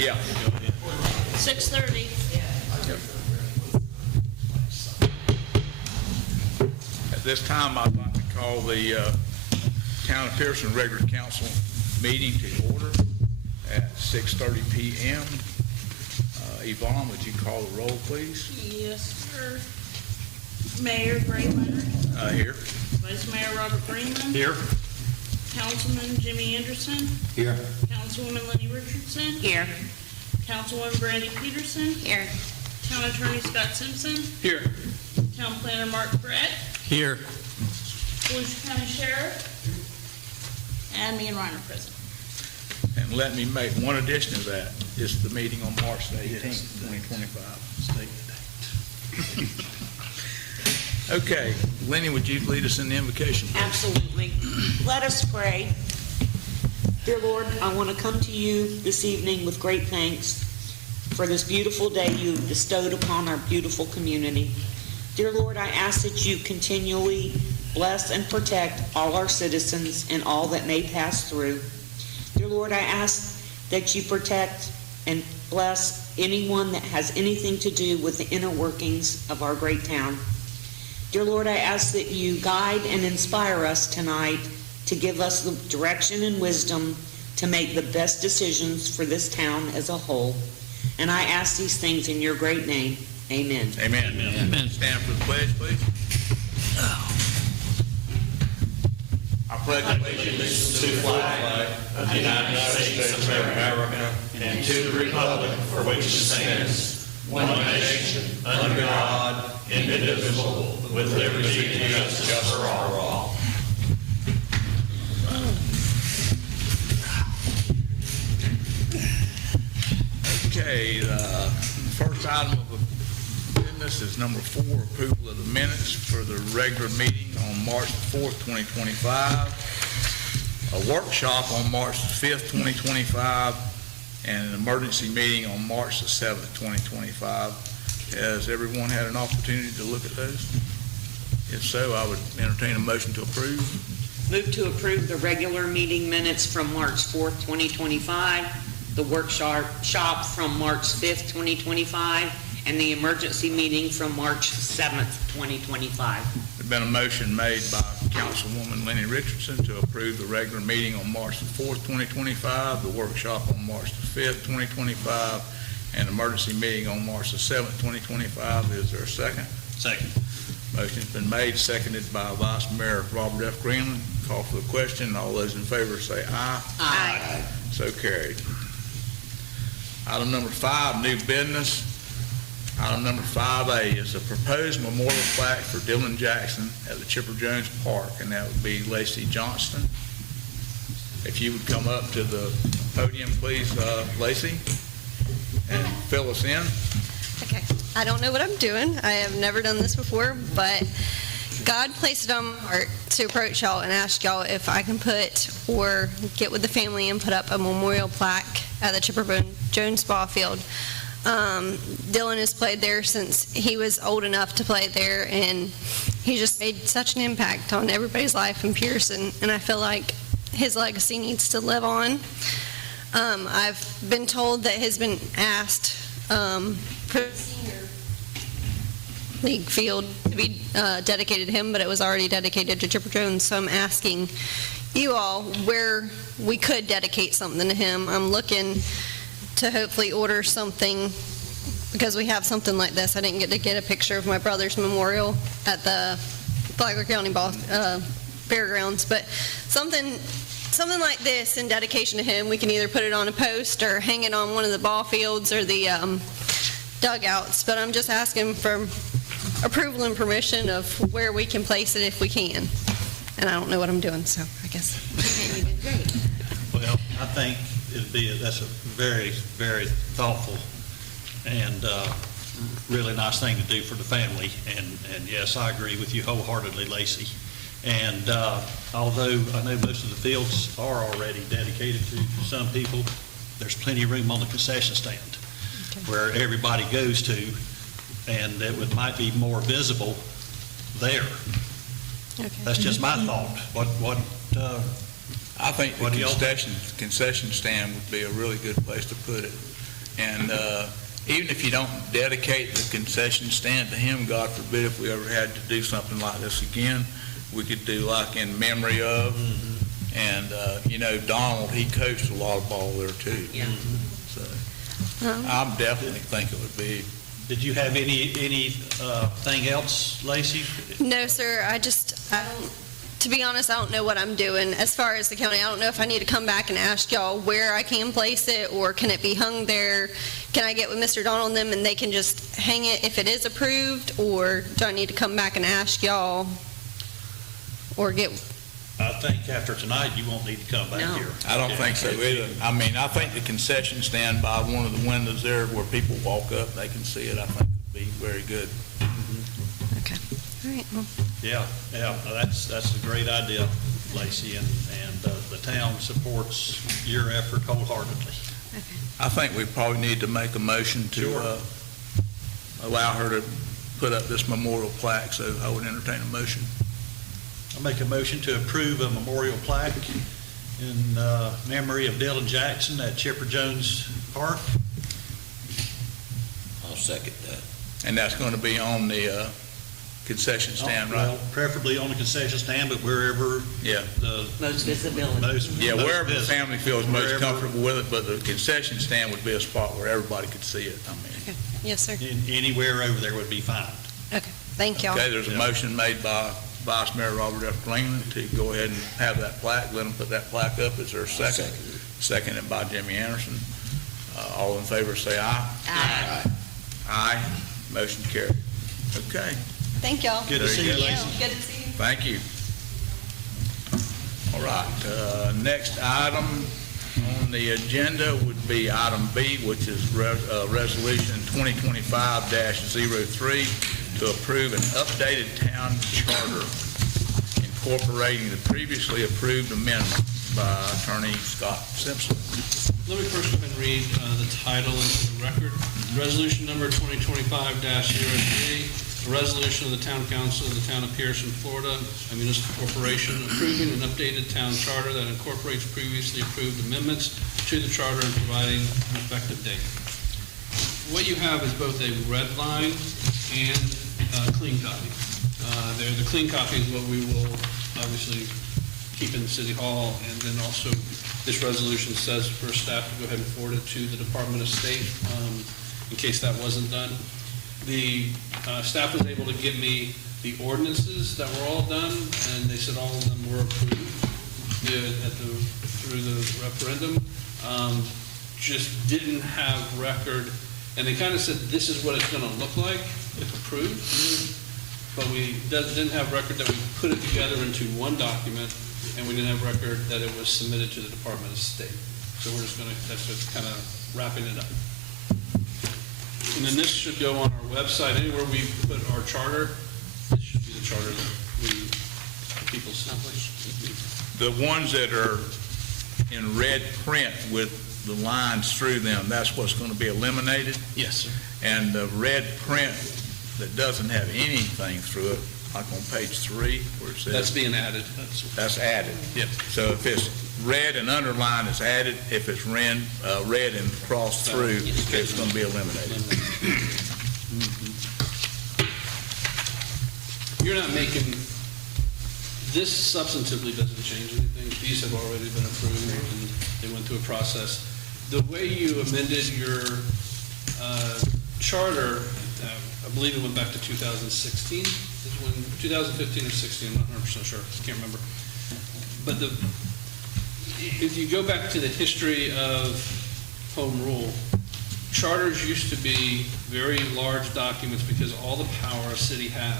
Yeah. 6:30. At this time, I'd like to call the Town of Pierson regular council meeting to order at 6:30 p.m. Yvonne, would you call the roll, please? Yes, sir. Mayor Gray Leonard. Here. Vice Mayor Robert Greenman. Here. Councilman Jimmy Anderson. Here. Councilwoman Lenny Richardson. Here. Councilwoman Brandy Peterson. Here. Town Attorney Scott Simpson. Here. Town Planner Mark Brett. Here. Volusia County Sheriff. And me and Ryan are present. And let me make one addition to that. It's the meeting on March 18th, 2025. Okay, Lenny, would you lead us in the invocation, please? Absolutely. Let us pray. Dear Lord, I want to come to you this evening with great thanks for this beautiful day you bestowed upon our beautiful community. Dear Lord, I ask that you continually bless and protect all our citizens and all that may pass through. Dear Lord, I ask that you protect and bless anyone that has anything to do with the inner workings of our great town. Dear Lord, I ask that you guide and inspire us tonight to give us the direction and wisdom to make the best decisions for this town as a whole. And I ask these things in your great name. Amen. Amen. Amen. Stand for the pledge, please. I pledge allegiance to the flag of the United States of America and to the republic for which it stands, one nation, under God, indivisible, with liberty and justice for all. Okay, the first item of business is number 4, approval of the minutes for the regular meeting on March 4th, 2025, a workshop on March 5th, 2025, and an emergency meeting on March 7th, 2025. Has everyone had an opportunity to look at those? If so, I would entertain a motion to approve. Move to approve the regular meeting minutes from March 4th, 2025, the workshop from March 5th, 2025, and the emergency meeting from March 7th, 2025. There's been a motion made by Councilwoman Lenny Richardson to approve the regular meeting on March 4th, 2025, the workshop on March 5th, 2025, and emergency meeting on March 7th, 2025. Is there a second? Second. Motion's been made, seconded by Vice Mayor Robert F. Greenland. Call for the question. All those in favor say aye. Aye. So carried. Item number 5, new business. Item number 5A is a proposed memorial plaque for Dylan Jackson at the Chipper Jones Park, and that would be Lacey Johnston. If you would come up to the podium, please, Lacey, and fill us in. Okay, I don't know what I'm doing. I have never done this before, but God placed it on my heart to approach y'all and ask y'all if I can put or get with the family and put up a memorial plaque at the Chipper Jones ball field. Dylan has played there since he was old enough to play there, and he just made such an impact on everybody's life in Pierson, and I feel like his legacy needs to live on. I've been told that he's been asked for the senior league field to be dedicated to him, but it was already dedicated to Chipper Jones, so I'm asking you all where we could dedicate something to him. I'm looking to hopefully order something, because we have something like this. I didn't get to get a picture of my brother's memorial at the Flagler County Fairgrounds, but something like this in dedication to him. We can either put it on a post or hang it on one of the ball fields or the dugouts, but I'm just asking for approval and permission of where we can place it if we can. And I don't know what I'm doing, so I guess. You did great. Well, I think that's a very, very thoughtful and really nice thing to do for the family. And yes, I agree with you wholeheartedly, Lacey. And although I know most of the fields are already dedicated to some people, there's plenty of room on the concession stand where everybody goes to, and it might be more visible there. Okay. That's just my thought. I think What do the y'all concession stand would be a really good place to put it. And even if you don't dedicate the concession stand to him, God forbid if we ever had to do something like this again, we could do like in memory of. And, Donald, he coached a lot of ball there too. Yeah. So I definitely think it would be. Did you have anything else, Lacey? No, sir, to be honest, I don't know what I'm doing. As far as the county, I don't know if I need to come back and ask y'all where I can place it, or can it be hung there? Can I get with Mr. Donald and them and they can just hang it if it is approved, or do I need to come back and ask y'all? Or I think after tonight, you won't need to come back No. here. I don't think so either. I mean, I think the concession stand by one of the windows there where people walk up, they can see it, I think would be very good. okay, all right, well, Yeah, that's a great idea, Lacey, and the town supports your effort wholeheartedly. I think we probably need to make a motion to Sure. allow her to put up this memorial plaque, so I would entertain a motion. I make a motion to approve a memorial plaque in memory of Dylan Jackson at Chipper Jones Park. I'll second that. And that's going to be on the concession stand, right? Well, preferably on the concession stand, but wherever Yeah. the Most visibility. most. Yeah, most wherever the visible. family feels most Wherever- comfortable with it, but the concession stand would be a spot where everybody could see it, I mean. yes, sir. Anywhere over there would be fine. Okay, thank y'all. Okay, there's a Yeah. motion made by Vice Mayor Robert F. Greenland to go ahead and have that plaque, let them put that plaque up. Is there a second? Seconded by Jimmy Anderson. All in favor say aye. Aye. Aye. Motion carried. Okay, Thank y'all. Good to Very see you, good. Lacey. Good to see you. thank you. All right, next item on the agenda would be item B, which is Resolution 2025-03 to approve an updated town charter incorporating the previously approved amendment by Attorney Scott Simpson. Let me first go ahead and read the title into the record. Resolution number 2025-03, a resolution of the Town Council of the Town of Pierson, Florida, a municipal corporation approving an updated town charter that incorporates previously approved amendments to the charter and providing an effective date. What you have is both a red line and a clean copy. The clean copy is what we will obviously keep in City Hall, and then also this resolution says for staff to go ahead and forward it to the Department of State in case that wasn't done. The staff was able to give me the ordinances that were all done, and they said all of them were approved through the referendum. Just didn't have record, and they kind of said this is what it's going to look like if approved, but we didn't have record that we put it together into one document, and we didn't have record that it was submitted to the Department of State. So we're just going to, that's just kind of wrapping it up. And then this should go on our website. Anywhere we put our charter, this should be the charter that people see. The ones that are in red print with the lines through them, that's what's going to be eliminated? Yes, sir. And the red print that doesn't have anything through it, like on page 3 where it says... That's being added. That's added. Yep. So if it's red and underlined, it's added. If it's red and crossed through, it's going to be eliminated. You're not making, this substantively doesn't change anything. These have already been approved, and they went through a process. The way you amended your charter, I believe it went back to 2016, is when, 2015 or 16, I'm not 100% sure, can't remember. But if you go back to the history of home rule, charters used to be very large documents because all the power a city had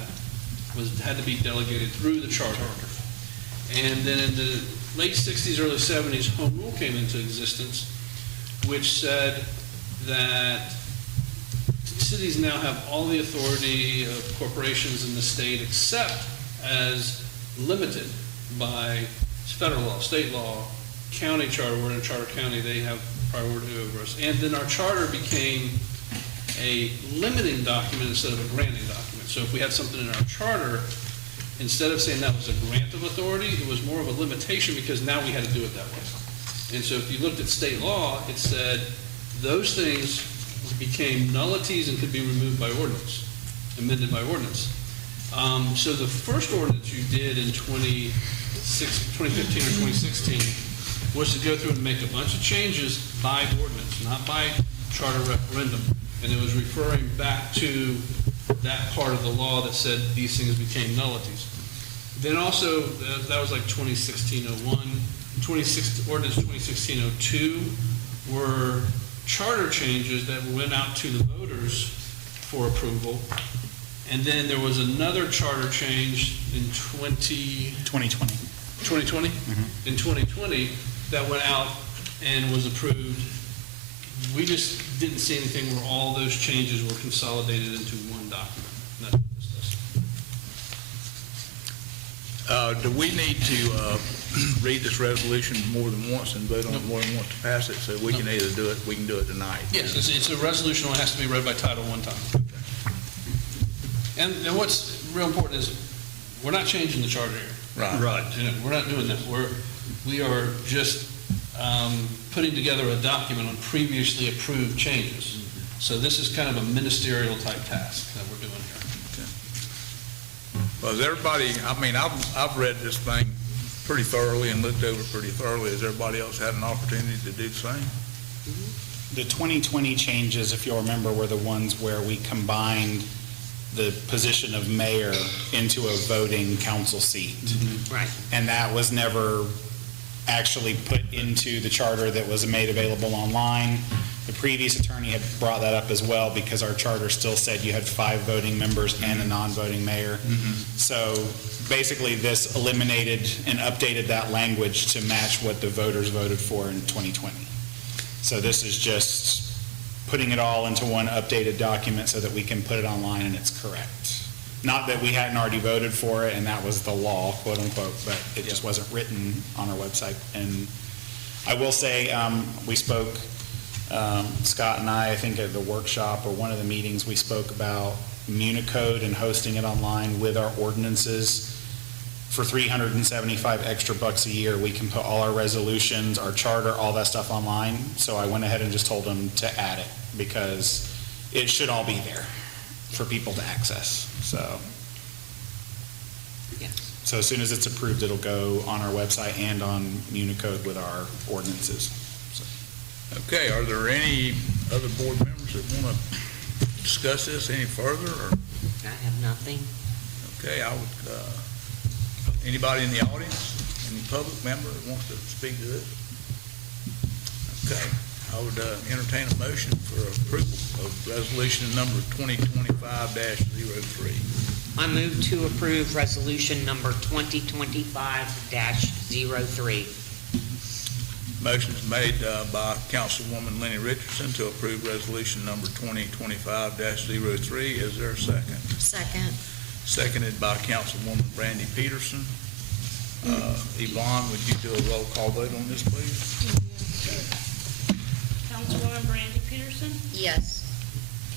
to be delegated through the charter. And then in the late 60s, early 70s, home rule came into existence, which said that cities now have all the authority of corporations in the state except as limited by federal law, state law, county charter. We're in a charter county, they have priority over us. And then our charter became a limiting document instead of a granting document. So if we had something in our charter, instead of saying that was a grant of authority, it was more of a limitation because now we had to do it that way. And so if you looked at state law, it said those things became nullities and could be removed by ordinance, amended by ordinance. So the first ordinance you did in 2015 or 2016 was to go through and make a bunch of changes by ordinance, not by charter referendum. And it was referring back to that part of the law that said these things became nullities. Then also, that was like 2016-01. Ordinance 2016-02 were charter changes that went out to the voters for approval. And then there was another charter change in 2020? In 2020 that went out and was approved. We just didn't see anything where all those changes were consolidated into one document. And that's what this does. Do we need to read this resolution more than once and vote on it more than once to pass it? So we can either do it, we can do it tonight. Yes, it's a resolution, only has to be read by title one time. And what's real important is, we're not changing the charter here. Right. You know, we're not doing that. We are just putting together a document on previously approved changes. So this is kind of a ministerial type task that we're doing here. Well, is everybody, I mean, I've read this thing pretty thoroughly and looked over it pretty thoroughly. Has everybody else had an opportunity to do the same? The 2020 changes, if you'll remember, were the ones where we combined the position of mayor into a voting council seat. Right. And that was never actually put into the charter that was made available online. The previous attorney had brought that up as well because our charter still said you had 5 voting members and a non-voting mayor. So basically this eliminated and updated that language to match what the voters voted for in 2020. So this is just putting it all into one updated document so that we can put it online and it's correct. Not that we hadn't already voted for it and that was the law, quote unquote, but it just wasn't written on our website. And I will say, we spoke, Scott and I think at the workshop or one of the meetings, we spoke about Municode and hosting it online with our ordinances. For $375 extra bucks a year, we can put all our resolutions, our charter, all that stuff online. So I went ahead and just told them to add it because it should all be there for people to access. So as soon as it's approved, it'll go on our website and on Municode with our ordinances. Okay, are there any other board members that want to discuss this any further? Or? I have nothing. Okay, I would, anybody in the audience, any public member that wants to speak to this? Okay, I would entertain a motion for approval of resolution number 2025-03. I move to approve resolution number 2025-03. Motion's made by Councilwoman Lenny Richardson to approve resolution number 2025-03. Is there a second? Second. Seconded by Councilwoman Brandy Pierson. Yvonne, would you do a roll call vote on this, please? Councilwoman Brandy Peterson, Yes.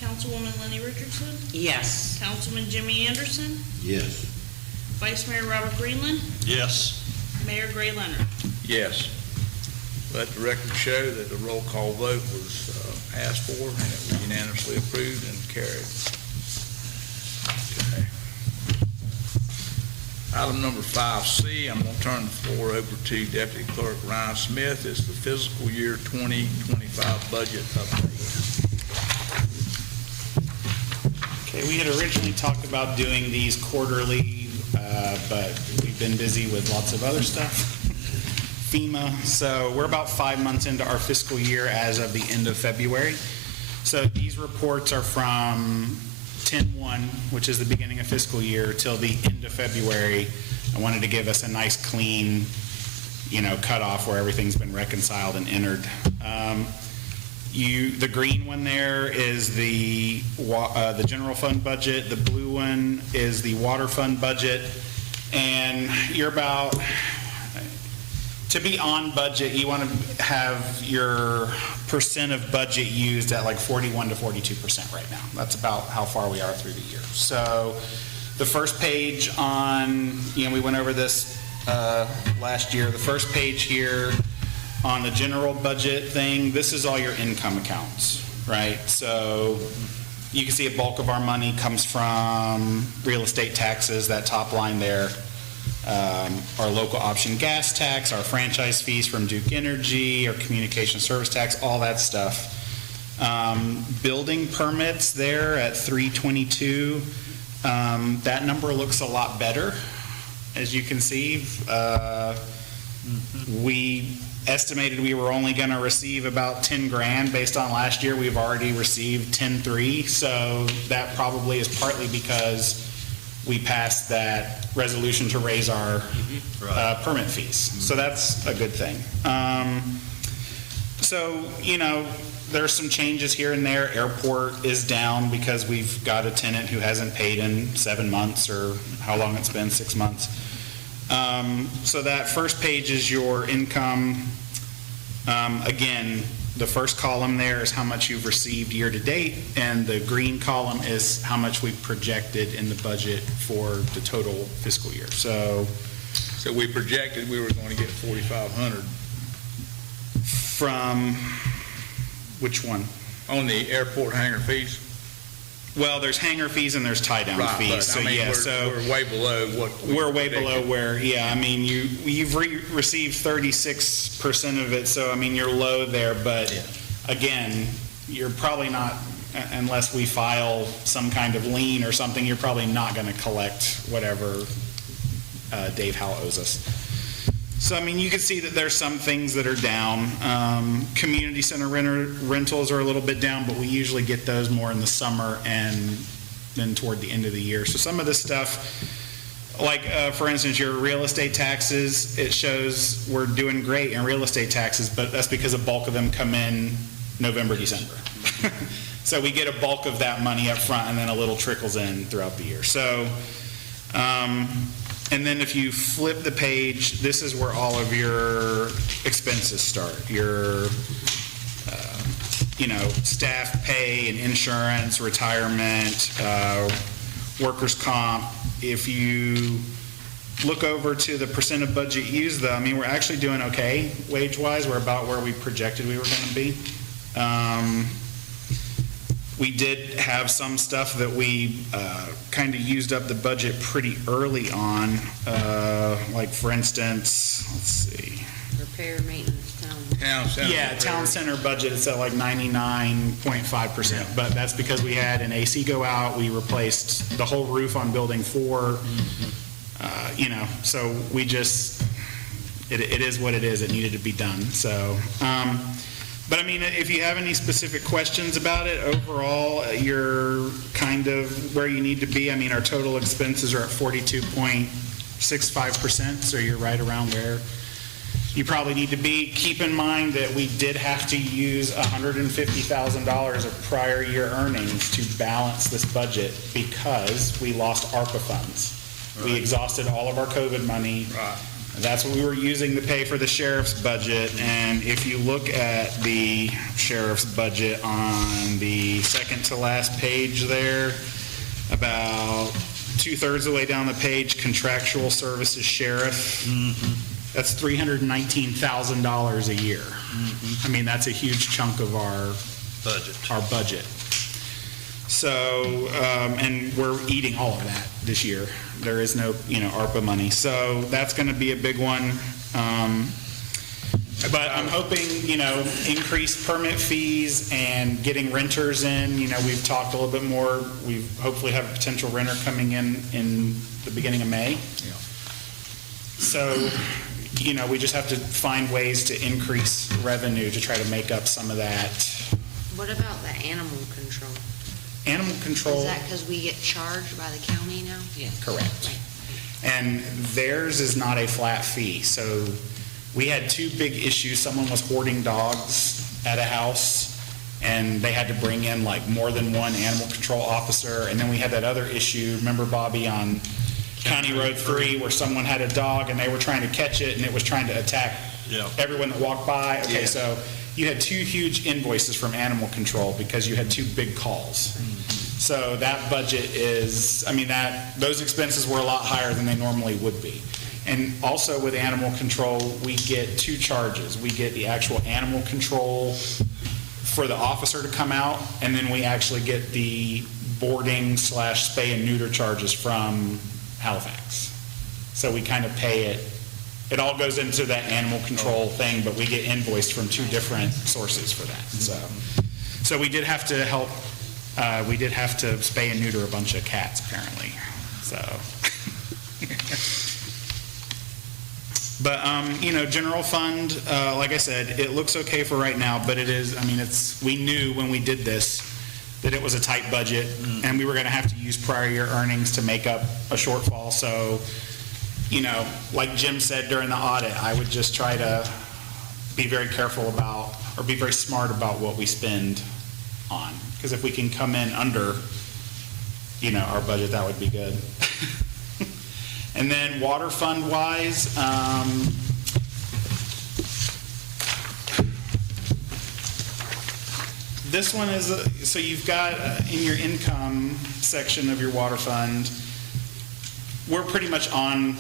Councilwoman Lenny Richardson, Yes. Councilman Jimmy Anderson, Yes. Vice Mayor Robert Greenland, Yes. Mayor Gray Leonard. Yes. Let the record show that the roll call vote was asked for and it was unanimously approved and carried. Okay. Item number 5C, I'm going to turn the floor over to Deputy Clerk Ryan Smith. It's the fiscal year 2025 budget update. Okay, we had originally talked about doing these quarterly, but we've been busy with lots of other stuff. FEMA, so we're about 5 months into our fiscal year as of the end of February. So these reports are from 10/1, which is the beginning of fiscal year, till the end of February. I wanted to give us a nice clean, cutoff where everything's been reconciled and entered. The green one there is the general fund budget. The blue one is the water fund budget. And you're about, to be on budget, you want to have your percent of budget used at like 41 to 42% right now. That's about how far we are through the year. So the first page on, we went over this last year. The first page here on the general budget thing, this is all your income accounts, right? So you can see a bulk of our money comes from real estate taxes, that top line there. Our local option gas tax, our franchise fees from Duke Energy, our communication service tax, all that stuff. Building permits there at 322, that number looks a lot better, as you can see. We estimated we were only going to receive about 10 grand based on last year. We've already received 10.3, so that probably is partly because we passed that resolution to raise our permit fees. So that's a good thing. So, you know, there's some changes here and there. Airport is down because we've got a tenant who hasn't paid in 7 months, or how long it's been, 6 months. So that first page is your income. Again, the first column there is how much you've received year to date, and the green column is how much we've projected in the budget for the total fiscal year. So we projected we were going to get 4,500 from which one? on the airport hangar fees. Well, there's hangar fees and there's tie-down Right, fees. but So I mean, yeah, we're way below what we're way predicted. below where, yeah, I mean, you've received 36% of it, so I mean, you're low there, but again, you're probably not, unless we file some kind of lien or something, you're probably not going to collect whatever Dave Howell owes us. So, I mean, you can see that there's some things that are down. Community center rentals are a little bit down, but we usually get those more in the summer and then toward the end of the year. So some of this stuff, like, for instance, your real estate taxes, it shows we're doing great in real estate taxes, but that's because a bulk of them come in November, December. So we get a bulk of that money up front, and then a little trickles in throughout the year. So, and then if you flip the page, this is where all of your expenses start. Your, you know, staff pay and insurance, retirement, workers' comp. If you look over to the percent of budget used, though, I mean, we're actually doing okay wage-wise. We're about where we projected we were going to be. We did have some stuff that we kind of used up the budget pretty early on. Like, for instance, let's see. Repair, maintenance, Town center. Yeah, town center budget is at like 99.5%, but that's because we had an AC go out. We replaced the whole roof on building 4. You know, so we just, it is what it is. It needed to be done. So, but I mean, if you have any specific questions about it, overall, you're kind of where you need to be. I mean, our total expenses are at 42.65%, so you're right around where you probably need to be. Keep in mind that we did have to use $150,000 of prior year earnings to balance this budget because we lost ARPA funds. Right. We exhausted all of our COVID money. Right. That's what we were using to pay for the sheriff's budget. And if you look at the sheriff's budget on the second to last page there, about 2/3 of the way down the page, contractual services sheriff. That's $319,000 a year. I mean, that's a huge chunk of our budget. So, and we're eating all of that this year. There is no, you know, ARPA money. So that's going to be a big one. But I'm hoping, you know, increased permit fees and getting renters in. You know, we've talked a little bit more. We hopefully have a potential renter coming in the beginning of May. Yeah. So, you know, we just have to find ways to increase revenue to try to make up some of that. What about the animal control? Animal control. Is that because we get charged by the county now? Yeah. Correct. Right. And theirs is not a flat fee. So we had two big issues. Someone was hoarding dogs at a house, and they had to bring in like more than one animal control officer. And then we had that other issue, remember, Bobby, on County Road 3, where someone had a dog and they were trying to catch it and it was trying to attack everyone that walked by. Okay, so you had two huge invoices from animal control because you had two big calls. So that budget is, I mean, those expenses were a lot higher than they normally would be. And also with animal control, we get two charges. We get the actual animal control for the officer to come out, and then we actually get the boarding / spay and neuter charges from Halifax. So we kind of pay it. It all goes into that animal control thing, but we get invoiced from two different sources for that. So we did have to help, we did have to spay and neuter a bunch of cats, apparently. So, but, general fund, like I said, it looks okay for right now, but it is, we knew when we did this that it was a tight budget, and we were going to have to use prior year earnings to make up a shortfall. So, like Jim said during the audit, I would just try to be very careful about, or be very smart about what we spend on. Because if we can come in under, our budget, that would be good. And then water fund wise, this one is, so you've got in your income section of your water fund, we're pretty much on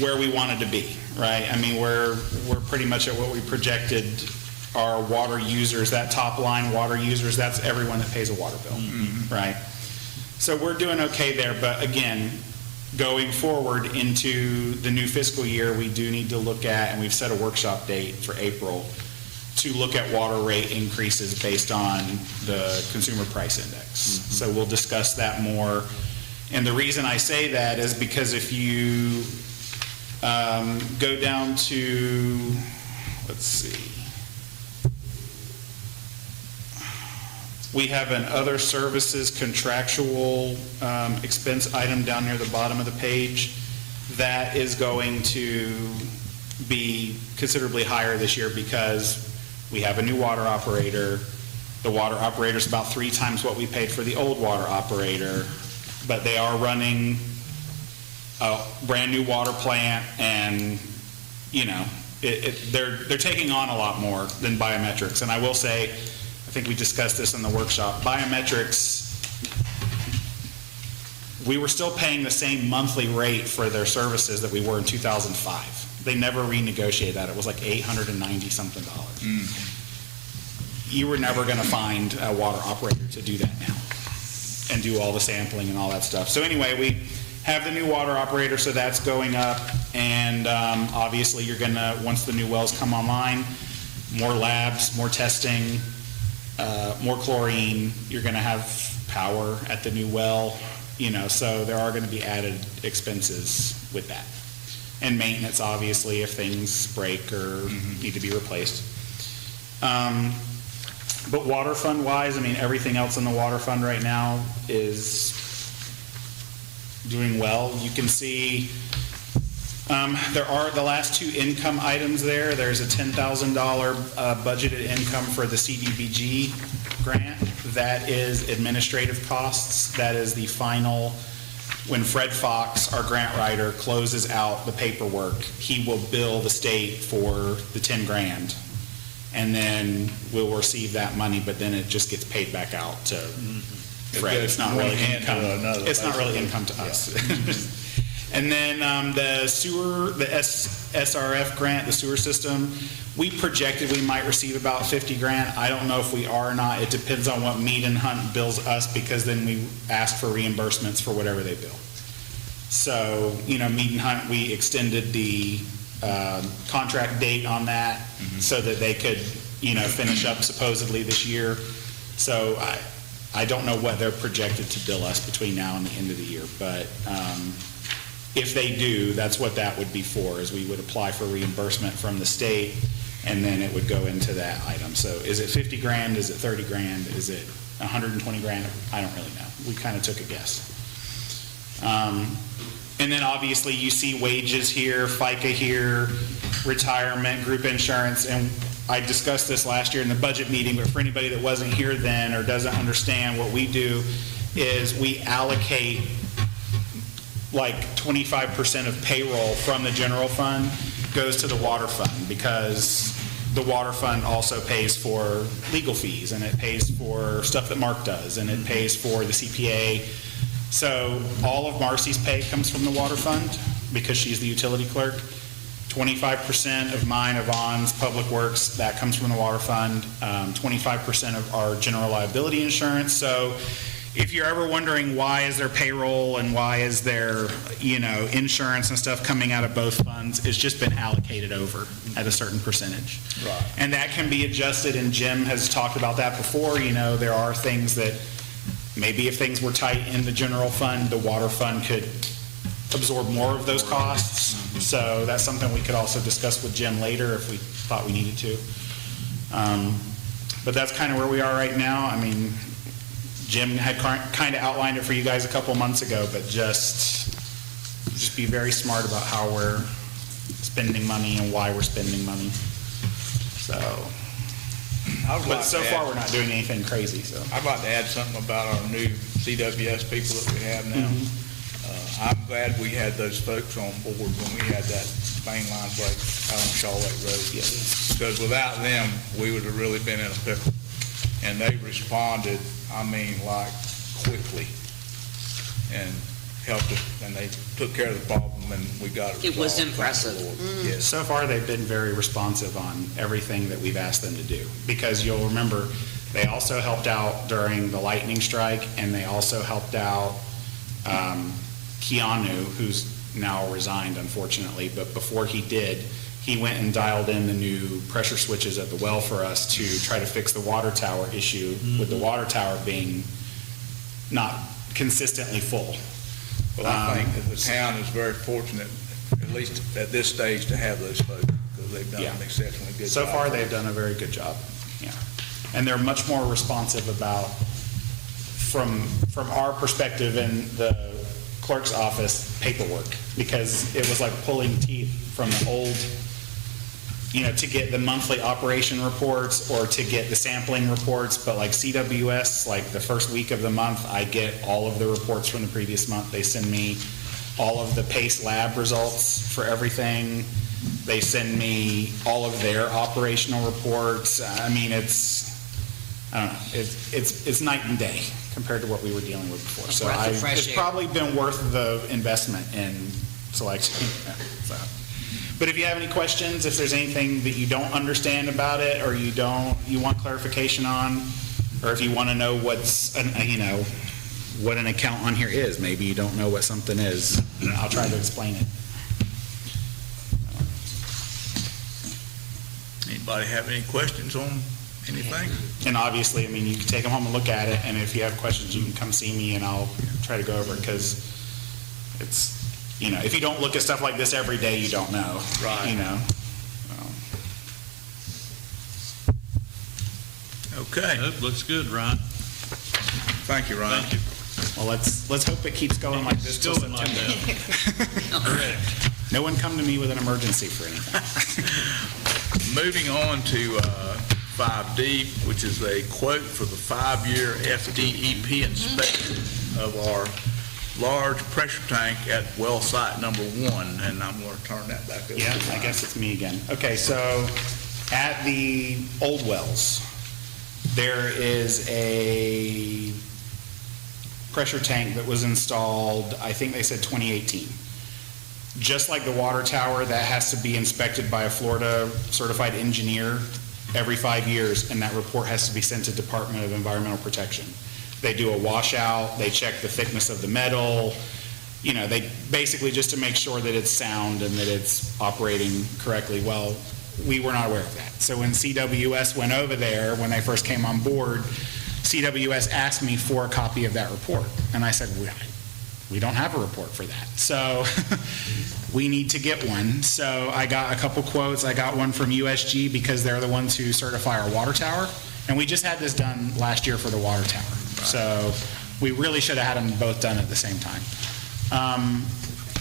where we wanted to be, right? We're pretty much at what we projected our water users, that top line water users, that's everyone that pays a water bill, right? So we're doing okay there, but again, going forward into the new fiscal year, we do need to look at, and we've set a workshop date for April, to look at water rate increases based on the consumer price index. So we'll discuss that more. And the reason I say that is because if you go down to, let's see, we have an other services contractual expense item down near the bottom of the page. That is going to be considerably higher this year because we have a new water operator. The water operator is about 3 times what we paid for the old water operator, but they are running a brand new water plant, and they're taking on a lot more than biometrics. And I will say, I think we discussed this in the workshop, biometrics, we were still paying the same monthly rate for their services that we were in 2005. They never renegotiated that. It was like $890 something. You were never going to find a water operator to do that now and do all the sampling and all that stuff. So anyway, we have the new water operator, so that's going up. And obviously you're going to, once the new wells come online, more labs, more testing, more chlorine. You're going to have power at the new well, so there are going to be added expenses with that. And maintenance, obviously, if things break or need to be replaced. But water fund wise, everything else in the water fund right now is doing well. You can see there are the last 2 income items there. There's a $10,000 budgeted income for the CDBG grant. That is administrative costs. That is the final. When Fred Fox, our grant writer, closes out the paperwork, he will bill the state for the 10 grand. And then we'll receive that money, but then it just gets paid back out to Fred. It's not really income. It's not really income to us. And then the sewer, the SRF grant, the sewer system, we projected we might receive about 50 grand. I don't know if we are or not. It depends on what Mead and Hunt bills us, because then we ask for reimbursements for whatever they bill. So, Mead and Hunt, we extended the contract date on that so that they could, finish up supposedly this year. So I don't know what they're projected to bill us between now and the end of the year, but if they do, that's what that would be for, is we would apply for reimbursement from the state, and then it would go into that item. So is it 50 grand? Is it 30 grand? Is it 120 grand? I don't really know. We kind of took a guess. And then obviously you see wages here, FICA here, retirement, group insurance, and I discussed this last year in the budget meeting, but for anybody that wasn't here then or doesn't understand, what we do is we allocate like 25% of payroll from the general fund goes to the water fund, because the water fund also pays for legal fees, and it pays for stuff that Mark does, and it pays for the CPA. So all of Marcy's pay comes from the water fund, because she's the utility clerk. 25% of mine, Yvonne's, Public Works, that comes from the water fund. 25% of our general liability insurance. So if you're ever wondering why is there payroll and why is there, insurance and stuff coming out of both funds, it's just been allocated over at a certain percentage. Right. And that can be adjusted, and Jim has talked about that before. There are things that maybe if things were tight in the general fund, the water fund could absorb more of those costs. So that's something we could also discuss with Jim later if we thought we needed to. But that's kind of where we are right now. I mean, Jim had kind of outlined it for you guys a couple months ago, but just be very smart about how we're spending money and why we're spending money. So, but so far we're not doing anything crazy. So I'd like to add something about our new CWS people that we have now. I'm glad we had those folks on board when we had that main line break out on Shaw Lake Road. Because without them, we would have really been in a pickle. And they responded, like quickly, and helped us, and they took care of the problem, and we got it. It was resolved. impressive. Yes. so far they've been very responsive on everything that we've asked them to do. Because you'll remember, they also helped out during the lightning strike, and they also helped out Keanu, who's now resigned, unfortunately, but before he did, he went and dialed in the new pressure switches at the well for us to try to fix the water tower issue, with the water tower being not consistently full. Well, I think that the town is very fortunate, at least at this stage, to have those folks, because they've done an exceptionally good job. So far, they've done a very good job, And they're much more responsive about, from our perspective in the clerk's office, paperwork, because it was like pulling teeth from the old, to get the monthly operation reports or to get the sampling reports. But like CWS, like the first week of the month, I get all of the reports from the previous month. They send me all of the PACE lab results for everything. They send me all of their operational reports. I mean, it's night and day compared to what we were dealing with before. So it's probably been worth the investment in selection. So. But if you have any questions, if there's anything that you don't understand about it, or you want clarification on, or if you want to know what an account on here is, maybe you don't know what something is, I'll try to explain it. Anybody have any questions on anything? And obviously, I mean, you can take them home and look at it, and if you have questions, you can come see me, and I'll try to go over it, because it's, if you don't look at stuff like this every day, you don't know. Right. Okay. That looks good, Ryan. Thank you, Ryan. Thank you. Well, let's hope it keeps going like this till Going September. like that. Correct. No one come to me with an emergency for anything. Moving on to 5D, which is a quote for the 5-year FDEP inspection of our large pressure tank at well site number 1, and I'm going to turn that back over. Yeah, I guess it's me again. Okay, so at the old wells, there is a pressure tank that was installed, I think they said 2018. Just like the water tower, that has to be inspected by a Florida certified engineer every 5 years, and that report has to be sent to Department of Environmental Protection. They do a washout, they check the thickness of the metal, they basically just to make sure that it's sound and that it's operating correctly. Well, we were not aware of that. So when CWS went over there, when they first came on board, CWS asked me for a copy of that report. And I said, we don't have a report for that. So we need to get one. So I got a couple quotes. I got one from USG because they're the ones who certify our water tower. And we just had this done last year for the water tower. So we really should have had them both done at the same time.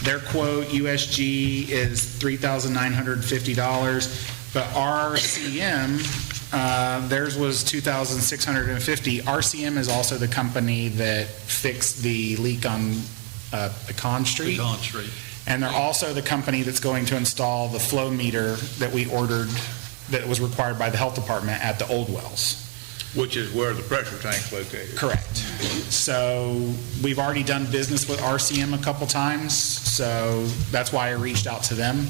Their quote, USG, is $3,950, but RCM, theirs was $2,650. RCM is also the company that fixed the leak on Pecan Street. Pecan Street. And they're also the company that's going to install the flow meter that we ordered that was required by the health department at the old wells. Which is where the pressure tank's located. Correct. So we've already done business with RCM a couple times, so that's why I reached out to them.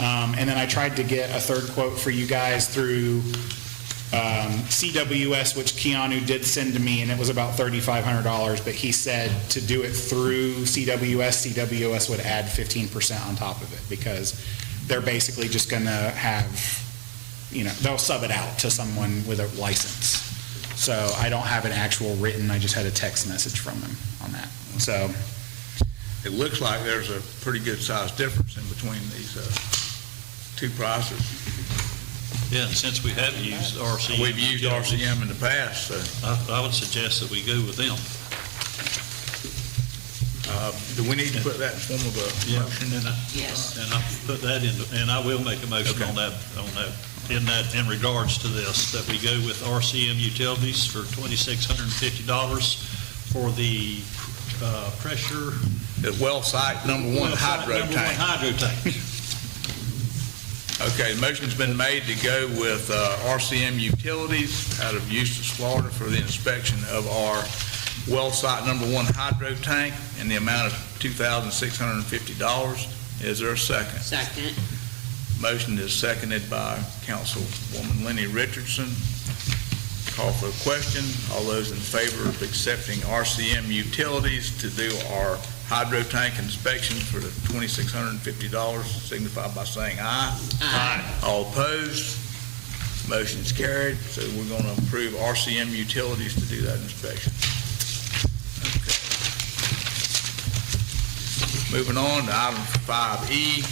And then I tried to get a third quote for you guys through CWS, which Keanu did send to me, and it was about $3,500, but he said to do it through CWS would add 15% on top of it, because they're basically just going to have, they'll sub it out to someone with a license. So I don't have an actual written, I just had a text message from him on that. So It looks like there's a pretty good sized difference in between these two prices. Yeah, and since we have used RCM. We've used RCM in the past, so I would suggest that we go with them. do we need to put that in form of a motion? Yes. And I put that in, and I will make a motion Okay. on that, in regards to this, that we go with RCM Utilities for $2,650 for the pressure. The well site number one hydro Number one tank. hydro tank. Okay, the motion's been made to go with RCM Utilities out of Eustis, Florida for the inspection of our well site number one hydro tank in the amount of $2,650. Is there a second? Second. Motion is seconded by Councilwoman Lenny Richardson. Call for a question. All those in favor of accepting RCM Utilities to do our hydro tank inspection for the $2,650 signify by saying aye. Aye. All opposed? Motion's carried. So we're going to approve RCM Utilities to do that inspection. Okay. Moving on to item 5E,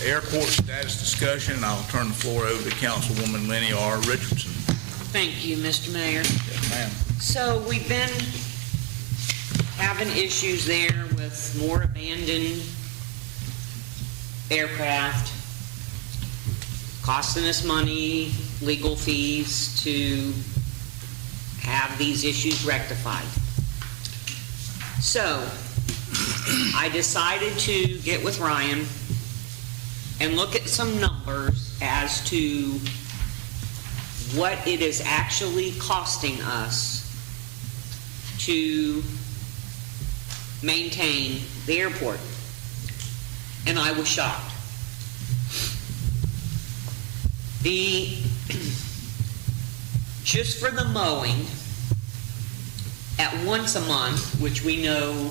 the airport status discussion. I'll turn the floor over to Councilwoman Lenny R. Richardson. Thank you, Mr. Mayor. Yes, ma'am. So we've been having issues there with more abandoned aircraft, costing us money, legal fees to have these issues rectified. So I decided to get with Ryan and look at some numbers as to what it is actually costing us to maintain the airport. And I was shocked. Just for the mowing, at once a month, which we know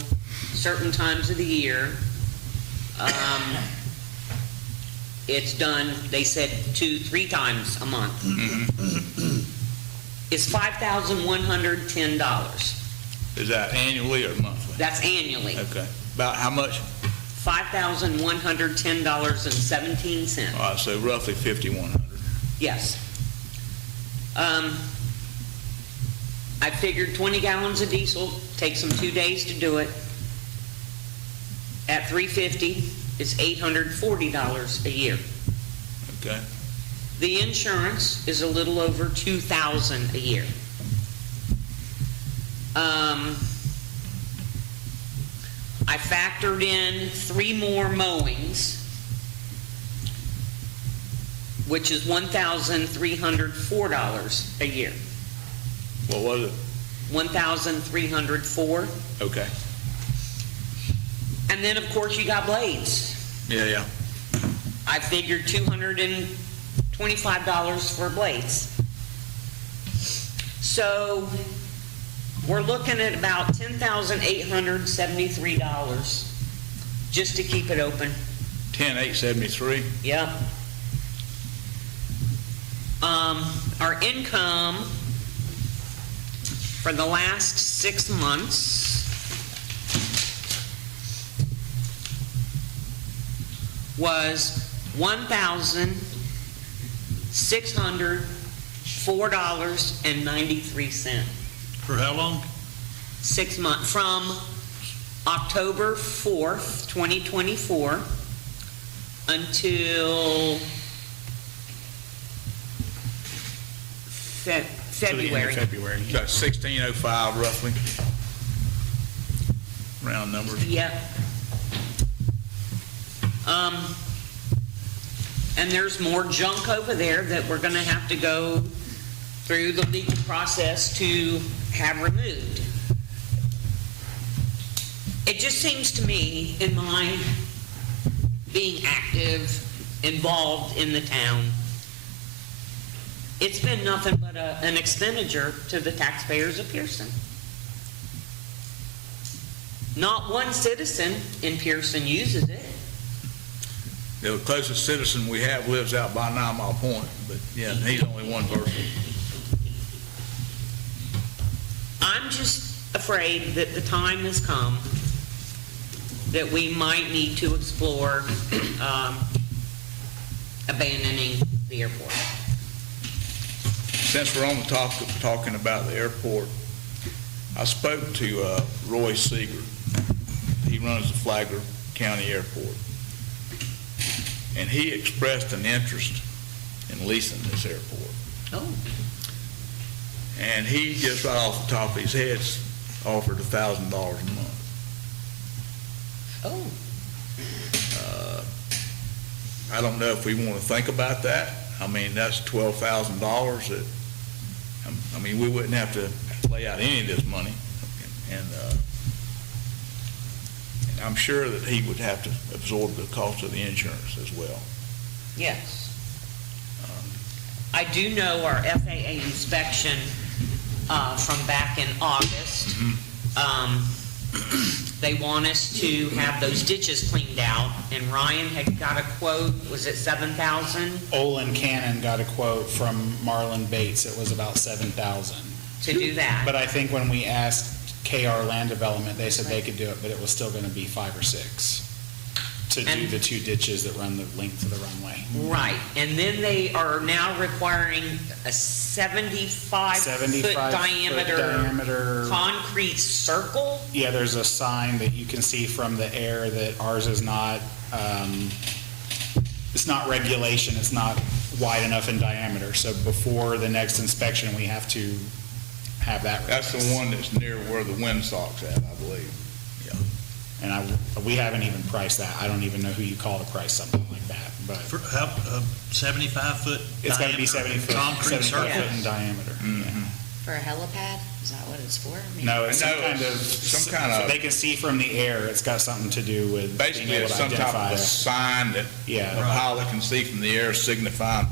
certain times of the year, it's done, they said 2-3 times a month, is $5,110. Is that annually or monthly? That's annually. Okay. About how much? $5,110.17. All right, so roughly $5,100. Yes. I figured 20 gallons of diesel, takes them 2 days to do it. At $3.50, it's $840 a year. Okay. The insurance is a little over $2,000 a year. I factored in 3 more mowings, which is $1,304 a year. What was it? $1,304. Okay. And then, of course, you got blades. Yeah. I figured $225 for blades. So we're looking at about $10,873 just to keep it open. 10,873. Yep. Our income for the last 6 months was $1,604.93. For how long? 6 months, from October 4th, 2024 until February. February. About 1,605 roughly. Round numbers. Yep. And there's more junk over there that we're gonna have to go through the legal process to have removed. It just seems to me, in my being active, involved in the town, it's been nothing but an expenditure to the taxpayers of Pierson. Not one citizen in Pierson uses it. The closest citizen we have lives out by 9 Mile Point, but yeah, he's only one person. I'm just afraid that the time has come that we might need to explore abandoning the airport. Since we're on the topic of talking about the airport, I spoke to Roy Seeger. He runs the Flagler County Airport. And he expressed an interest in leasing this airport. Oh. And he just right off the top of his head offered $1,000 a month. Oh. I don't know if we want to think about that. I mean, that's $12,000 that, I mean, we wouldn't have to lay out any of this money. And I'm sure that he would have to absorb the cost of the insurance as well. Yes. I do know our FAA inspection from back in August. They want us to have those ditches cleaned out, and Ryan had got a quote, was it 7,000 Olin Cannon got a quote from Marlon Bates, it was about 7,000. to do that? But I think when we asked KR Land Development, they said they could do it, but it was still gonna be 5 or 6 to do And- the 2 ditches that run the length of the runway. Right, and then they are now requiring a 75-foot 75-foot diameter. concrete circle? Yeah, there's a sign that you can see from the air that ours is not, it's not regulation, it's not wide enough in diameter. So before the next inspection, we have to have that. That's the one that's near where the windsock's at, I believe. And we haven't even priced that. I don't even know who you call to price something like that, but For how, 75-foot it's got to be 70 foot, concrete 75 circle? foot in diameter. Yeah. For a helipad? Is that what it's for? I mean, No, it's No, some kind of, some kind of- so they can see from the air. It's got something to do with being Basically, able it's to some type identify. of a sign that Yeah. the pilot can see from the air signifying,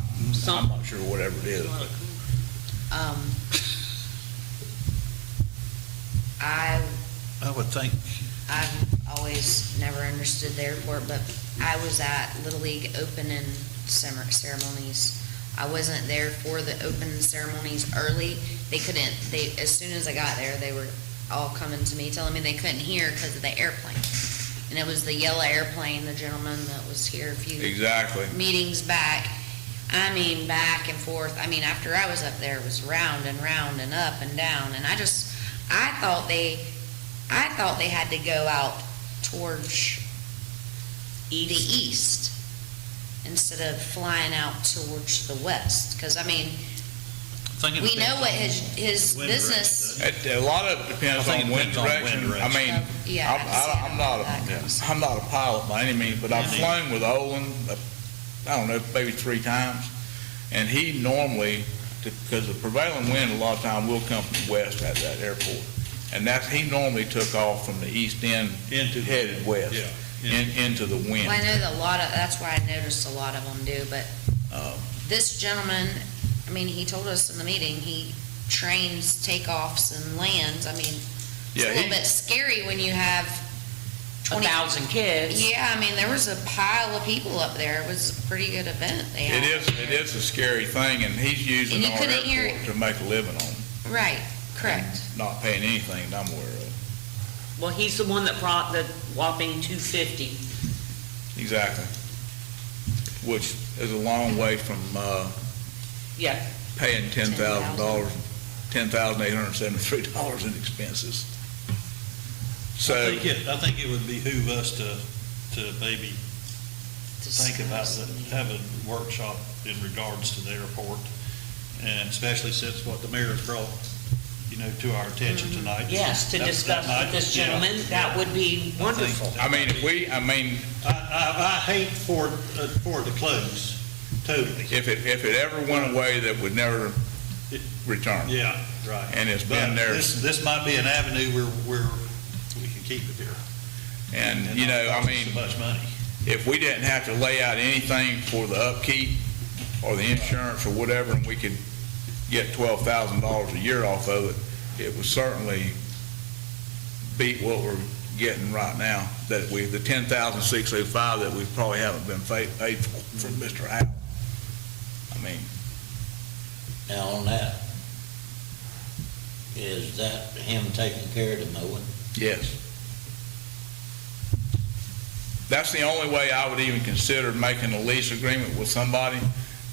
I'm not sure whatever it is. I would think, I've always never understood the airport, but I was at Little League opening ceremonies. I wasn't there for the opening ceremonies early. As soon as I got there, they were all coming to me, telling me they couldn't hear because of the airplane. And it was the yellow airplane, the gentleman that was here a few Exactly. meetings back. I mean, back and forth. I mean, after I was up there, it was round and round and up and down. And I thought they had to go out towards the east instead of flying out towards the west. Because, I mean, we know what his Wind business. A lot of it depends I think on it wind depends on direction. wind I direction. mean, Yeah, I can see I'm how not that goes. I'm not a pilot by any means, but I've Me flown with Olin, I don't know, maybe 3 times. And he normally, because the prevailing wind a lot of time will come from the west at that airport. And he normally took off from the east end, headed west, into the wind. Well, I know that that's why I noticed a lot of them do, but this gentleman, I mean, he told us in the meeting, he trains takeoffs and lands. I mean, it's a little bit scary when you have 1,000 kids. Yeah, I mean, there was a pile of people up there. It was a pretty good event they had. It is a scary thing, and he's using And you our couldn't hear airport to make a living on, Right, correct. not paying anything that I'm aware of. Well, he's the one that brought the whopping 250. Exactly. Which is a long way from Yeah, paying $10,000, $10,873 in expenses. So, I think it would behoove us to maybe think about have a workshop in regards to the airport, and especially since what the mayor's brought, to our attention tonight. yes, to That discuss might- with this yeah, gentleman, that would be wonderful. I mean, I hate for it to close, totally. if it ever went away, that would never return. Yeah, right. And it's But been there. This might be an avenue where we can keep it here. And, not you know, I cost us mean, so much money. if we didn't have to lay out anything for the upkeep or the insurance or whatever, and we could get $12,000 a year off of it, it would certainly beat what we're getting right now, that the $10,605 that we probably haven't been paid for from Mr. Howell. I mean, Now, on that, is that him taking care of the mowing? yes. That's the only way I would even consider making a lease agreement with somebody,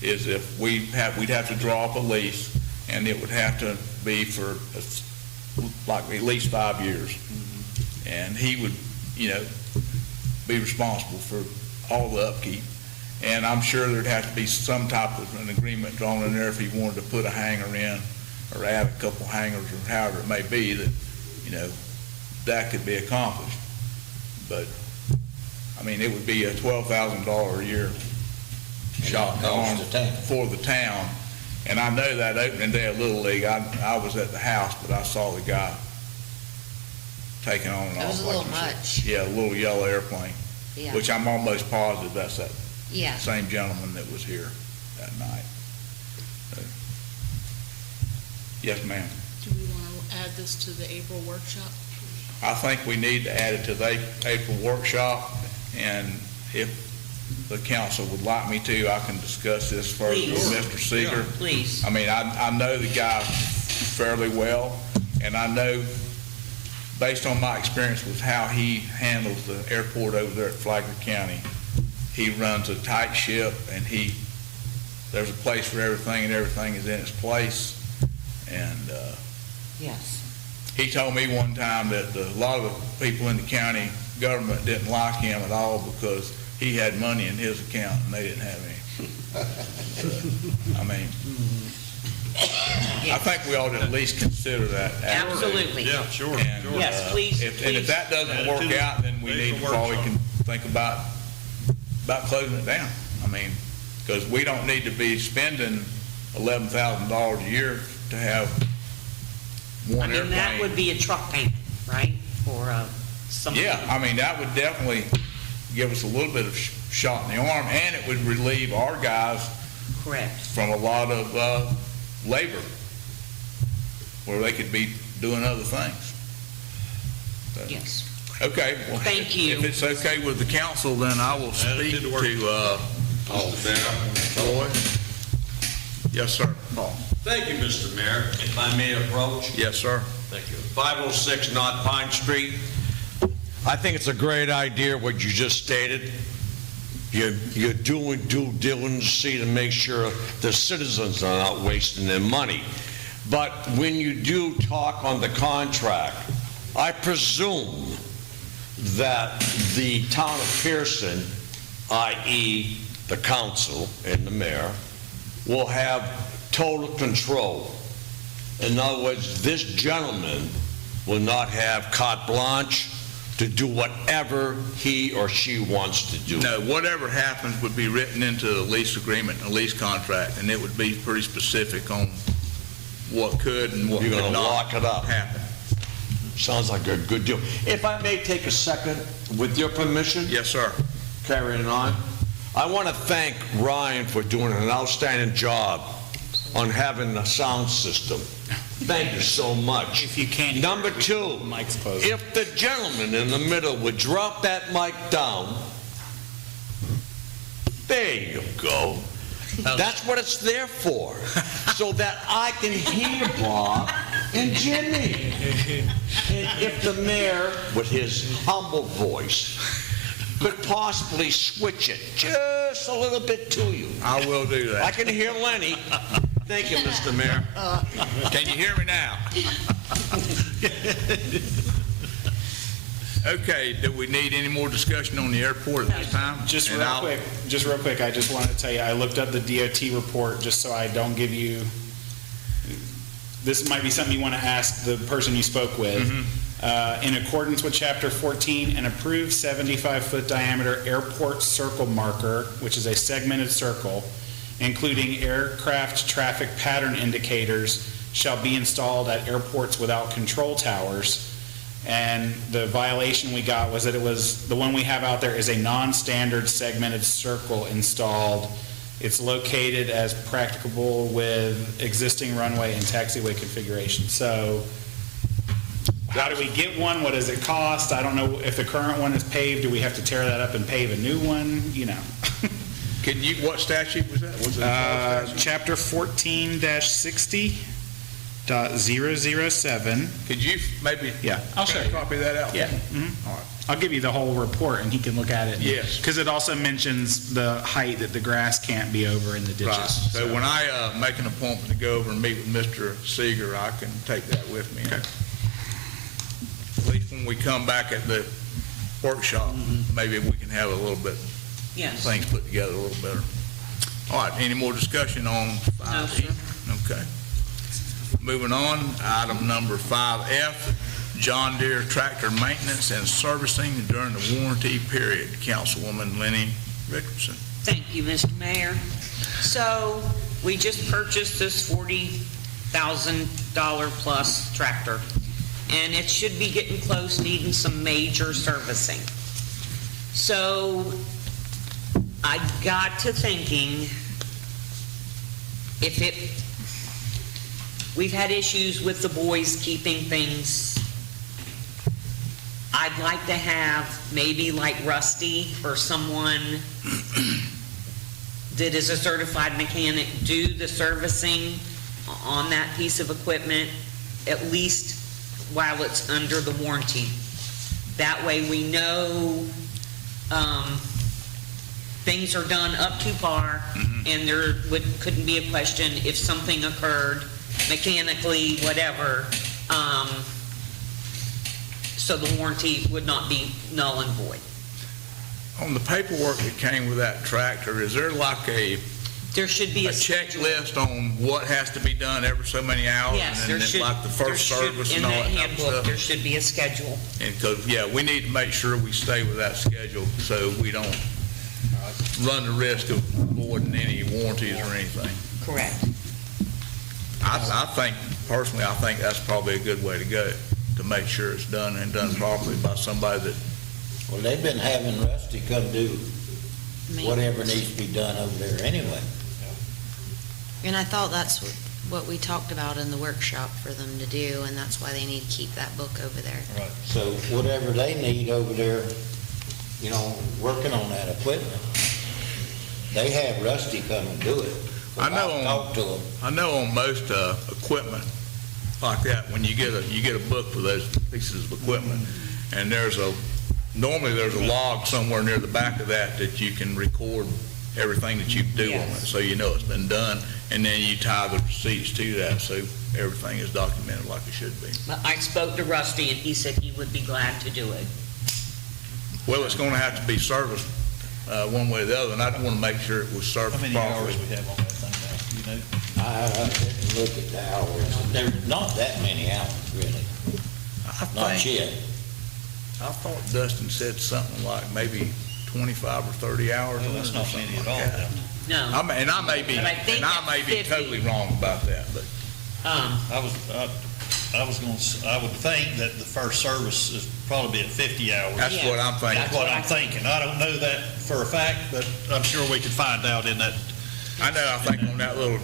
is if we'd have to draw up a lease, and it would have to be for like at least 5 years. And he would, you know, be responsible for all the upkeep. And I'm sure there'd have to be some type of an agreement drawn in there if he wanted to put a hangar in, or add a couple hangars, or however it may be, that, you know, that could be accomplished. But, I mean, it would be a $12,000 a year shot in the arm for the town. And I know that opening day of Little League, I was at the house, but I saw the guy taking on and off. It was a like little you said. much. Yeah, a little yellow airplane, Yeah, which I'm almost positive that's that yeah. same gentleman that was here that night. So, yes, ma'am. Do we want to add this to the April workshop? I think we need to add it to the April workshop, and if the council would like me to, I can discuss this further with Please. Mr. Seeger. Please. I mean, I know the guy fairly well, and I know, based on my experience with how he handles the airport over there at Flagler County, he runs a tight ship, and there's a place for everything, and everything is in its place. And Yes. he told me one time that a lot of the people in the county government didn't like him at all because he had money in his account and they didn't have any. I mean, I think we ought to at least consider that. Absolutely. Yeah, sure. And, sure. Yes, please, And if please. that doesn't Add it work to the out, then we need to April probably workshop. think about closing it down. I mean, because we don't need to be spending $11,000 a year to have I one mean, that airplane. would be a truck payment, right? Or something. Yeah, I mean, that would definitely give us a little bit of shot in the arm, and it would relieve our guys Correct. from a lot of labor, where they could be doing other things. So, Yes. okay. Well, Thank you. If it's okay with the council, then I will Add it speak to the workshop. to Roy. Yes, sir. Paul. Thank you, Mr. Mayor. If I may approach. Yes, sir. Thank you. 506 North Pine Street. I think it's a great idea what you just stated. You're doing due diligence to make sure the citizens are not wasting their money. But when you do talk on the contract, I presume that the town of Pierson, i.e. the council and the mayor, will have total control. In other words, this gentleman will not have carte blanche to do whatever he or she wants to do. No, whatever happens would be written into the lease agreement, a lease contract, and it would be pretty specific on what could and what You're could gonna not lock it up. happen. Sounds like a good deal. If I may take a second, with your permission, Yes, sir. carrying on, I want to thank Ryan for doing an outstanding job on having a sound system. Thank you so much. If you can't. Number two, The mic's closed. if the gentleman in the middle would drop that mic down, there you go. That's what it's there for, so that I can hear Bob and Jimmy. And if the mayor, with his humble voice, could possibly switch it just a little bit to you. I will do I that. can hear Lenny. Thank you, Mr. Mayor. Can you hear me now? Okay, do we need any more discussion on the airport at this time? Just And real I'll- quick, I just wanted to tell you, I looked up the DOT report, just so I don't give you, this might be something you want to ask the person you spoke with. In accordance with Chapter 14, an approved 75-foot diameter airport circle marker, which is a segmented circle, including aircraft traffic pattern indicators, shall be installed at airports without control towers. And the violation we got was that the one we have out there is a non-standard segmented circle installed. It's located as practicable with existing runway and taxiway configuration. So how do we get one? What does it cost? I don't know if the current one is paved. Do we have to tear that up and pave a new one? What statute was that? Was it Chapter 14-60.007. Could you maybe I'll show you. copy that out? Yeah. All right. I'll give you the whole report and he can look at it. Yes. Because it also mentions the height that the grass can't be over in the ditches. Right. So when I make an appointment to go over and meet with Mr. Seeger, I can take that with me. Okay. At least when we come back at the workshop, maybe we can have a little bit, Yes. things put together a little better. All right, any more discussion on 5E? Okay. Moving on, item number 5F, John Deere tractor maintenance and servicing during the warranty period. Councilwoman Lenny Richardson. Thank you, Mr. Mayor. So, we just purchased this $40,000 plus tractor, and it should be getting close, needing some major servicing. So, I got to thinking, we've had issues with the boys keeping things. I'd like to have maybe like Rusty or someone that is a certified mechanic do the servicing on that piece of equipment, at least while it's under the warranty. That way we know things are done up to par, and there couldn't be a question if something occurred mechanically, whatever, so the warranty would not be null and void. On the paperwork that came with that tractor, is there like a There should be a checklist on what has to be done every so many hours? Yes, and there then should. like the first there should- service and in all the that type of handbook, stuff? there should be a schedule. And because, we need to make sure we stay with that schedule so we don't run the risk of avoiding any warranties or anything. Correct. I think, personally, I think that's probably a good way to go, to make sure it's done and done properly by somebody that, Well, they've been having Rusty come do whatever needs to be done over there anyway. And I thought that's what we talked about in the workshop for them to do, and that's why they need to keep that book over there. So whatever they need over there, working on that equipment, they have Rusty come and do it. I know I'll talk to them. I know on most equipment like that, when you get a book for those pieces of equipment, and normally there's a log somewhere near the back of that you can record everything that you do on it, so you know it's been done, and then you tie the receipts to that, so everything is documented like it should be. But I spoke to Rusty, and he said he would be glad to do it. Well, it's going to have to be serviced one way or the other, and I want to make sure it was serviced How properly. many hours we have on that thing now, I didn't look at the hours. There's not that many hours, really. Not yet. I thought Dustin said something like maybe 25 or 30 hours. Well, that's not many at all. No. I may be But I think be that's 50. totally wrong about that, but I would think that the first service is probably at 50 hours. that's what I'm thinking. That's what I'm thinking. I don't know that for a fact, but I'm sure we could find out in that. I think on that little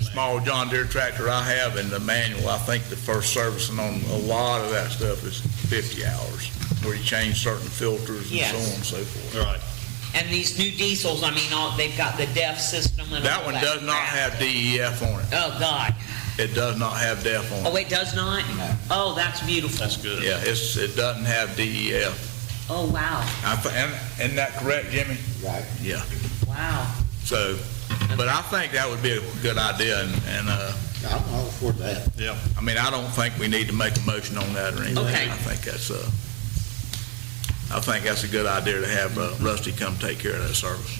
small John Deere tractor I have in the manual, I think the first servicing on a lot of that stuff is 50 hours, where you change certain filters and Yes. so on and so forth. Right. And these new diesels, they've got the DEF system and all That one does not crap. have DEF on it. Oh, God. It does not have DEF on Oh, it. it does not? No. Oh, that's beautiful. That's good. Yeah, it doesn't have DEF. Oh, wow. Isn't that correct, Jimmy? Right. Yeah. Wow. So, but I think that would be a good idea, and I'm all for that. Yeah. I mean, I don't think we need to make a motion on that or anything. Okay. I think that's a good idea to have Rusty come take care of that service.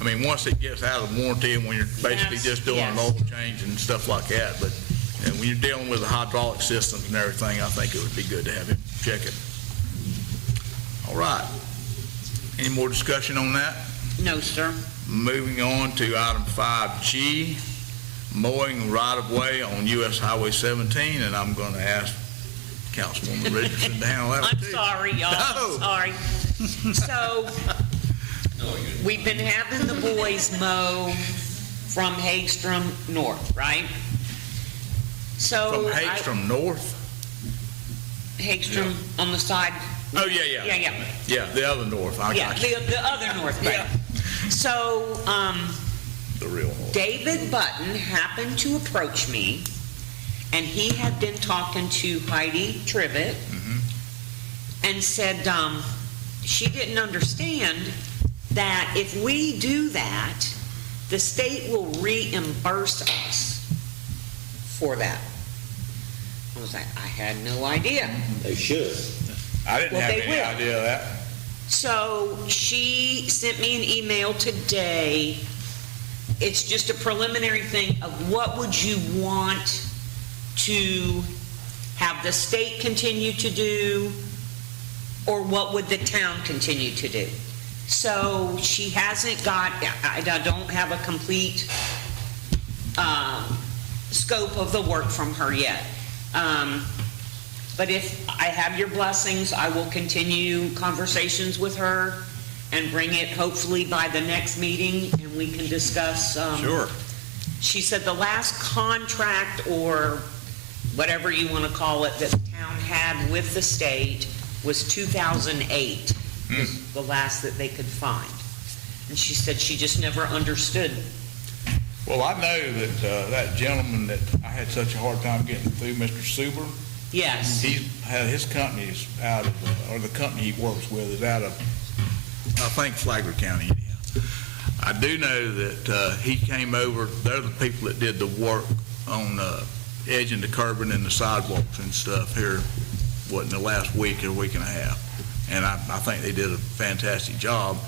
I mean, once it gets out of warranty and when you're basically Yes, just doing an yes. oil change and stuff like that, but when you're dealing with the hydraulic systems and everything, I think it would be good to have him check it. All right. Any more discussion on that? No, sir. Moving on to item 5G, mowing right-of-way on US Highway 17, and I'm going to ask Councilwoman Richardson to handle that one I'm too. sorry, y'all. No. Sorry. So, we've been having the boys mow from Hagstrom north, right? So From Hagstrom North? Hagstrom on the side. Oh, yeah. Yeah. Yeah, the other north. I Yeah, got you. the other north, right? Yeah. So, The real north. David Button happened to approach me, and he had been talking to Heidi Trivet and said she didn't understand that if we do that, the state will reimburse us for that. I was like, I had no idea. They should. I didn't Well, have they any will. idea of that. So she sent me an email today. It's just a preliminary thing of what would you want to have the state continue to do, or what would the town continue to do? So she hasn't got, I don't have a complete scope of the work from her yet. But if I have your blessings, I will continue conversations with her and bring it hopefully by the next meeting, and we can discuss. Sure. She said the last contract, or whatever you want to call it, that the town had with the state was 2008, was the last that they could find. And she said she just never understood. Well, I know that that gentleman that I had such a hard time getting through, Mr. Suber, Yes. his company is out of, or the company he works with is out of, I think, Flagler County anyhow. I do know that he came over, they're the people that did the work on edging the curbing and the sidewalks and stuff here, in the last week or week and a half. And I think they did a fantastic job.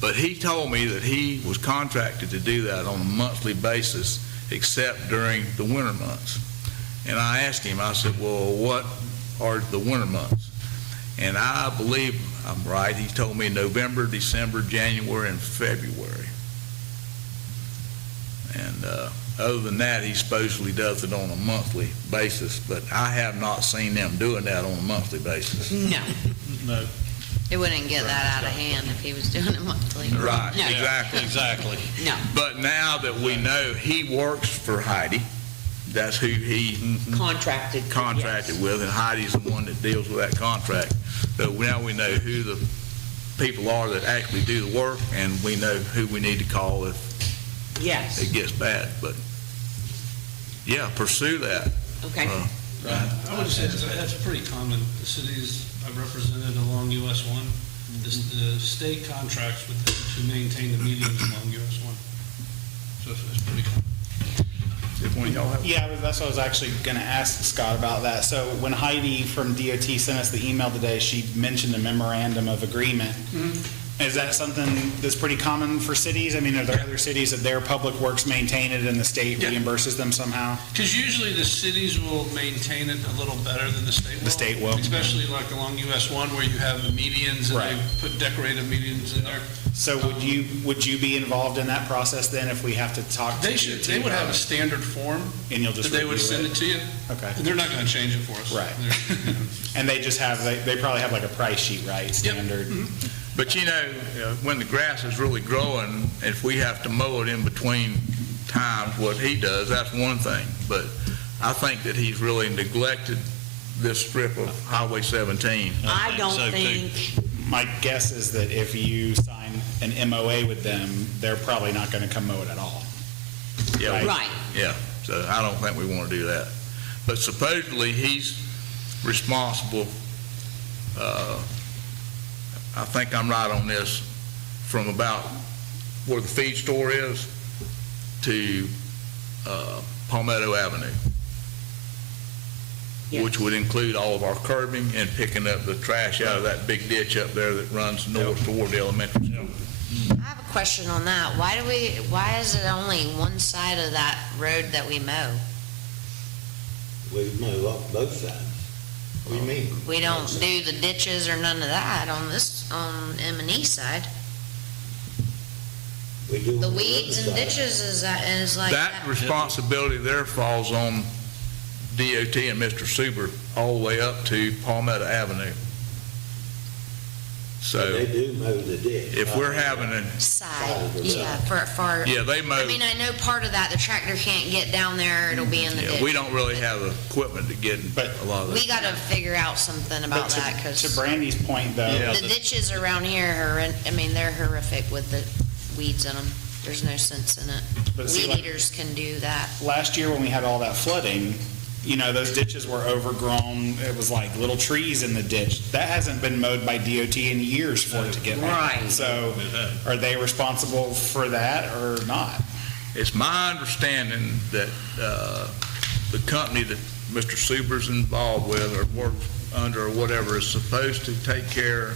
But he told me that he was contracted to do that on a monthly basis, except during the winter months. And I asked him, I said, well, what are the winter months? And I believe I'm right. He told me November, December, January, and February. And other than that, he supposedly does it on a monthly basis, but I have not seen them doing that on a monthly basis. No. No. It wouldn't get that out of hand if he was doing it monthly. Right, No. exactly. Exactly. No. But now that we know he works for Heidi, that's who he Contracted. contracted with, and Heidi's the one that deals with that contract. So now we know who the people are that actually do the work, and we know who we need to call if Yes. it gets bad. But, yeah, pursue that. Okay. I would say that's pretty common. The cities I've represented along US 1, the state contracts with them to maintain the medians along US 1. So it's pretty common. If one of y'all have. Yeah, that's what I was actually going to ask Scott about that. So when Heidi from DOT sent us the email today, she mentioned a memorandum of agreement. Is that something that's pretty common for cities? I mean, are there other cities that their public works maintain it and the state Yeah. reimburses them somehow? Because usually the cities will maintain it a little better than the state will. The state will. Especially like along US 1 where you have the medians and Right. they put decorative medians in there. So would you be involved in that process then if we have to talk to They should, DOT they would have about a it? standard form And you'll just that they would review send it? it to you. Okay. And they're not going to change it for us. Right. They're- And they just have, they probably have like a price sheet, right? Standard. But when the grass is really growing, if we have to mow it in between times, what he does, that's one thing. But I think that he's really neglected this strip of Highway 17. I don't so, too. think, My guess is that if you sign an MOA with them, they're probably not going to come mow it at all. Yeah, right. Yeah, so I don't think we want to do that. But supposedly, he's responsible, I think I'm right on this, from about where the feed store is to Palmetto Avenue, which would include all of our curbing and picking up the trash out of that big ditch up there that runs north toward the elementary school. I have a question on that. Why is it only one side of that road that we mow? We move up both sides. What do you mean? We don't do the ditches or none of that on M&E side. We do. The on weeds and other side. ditches is like That that. responsibility there falls on DOT and Mr. Suber all the way up to Palmetto Avenue. So They do mow the ditch. if we're having Side, of the yeah, road. for, yeah, they mow, I mean, I know part of that, the tractor can't get down there, it'll be in the yeah, ditch. we don't really have the equipment to get But- a lot of We that. gotta figure out something about But that, to because Brandy's point, though, Yeah. the ditches around here I mean, they're horrific with the weeds in them. There's no sense in it. But see, Weed like- eaters can do that. last year when we had all that flooding, those ditches were overgrown. It was like little trees in the ditch. That hasn't been mowed by DOT in years for it to get like that. Right. So are they responsible for that or not? It's my understanding that the company that Mr. Suber's involved with or works under or whatever is supposed to take care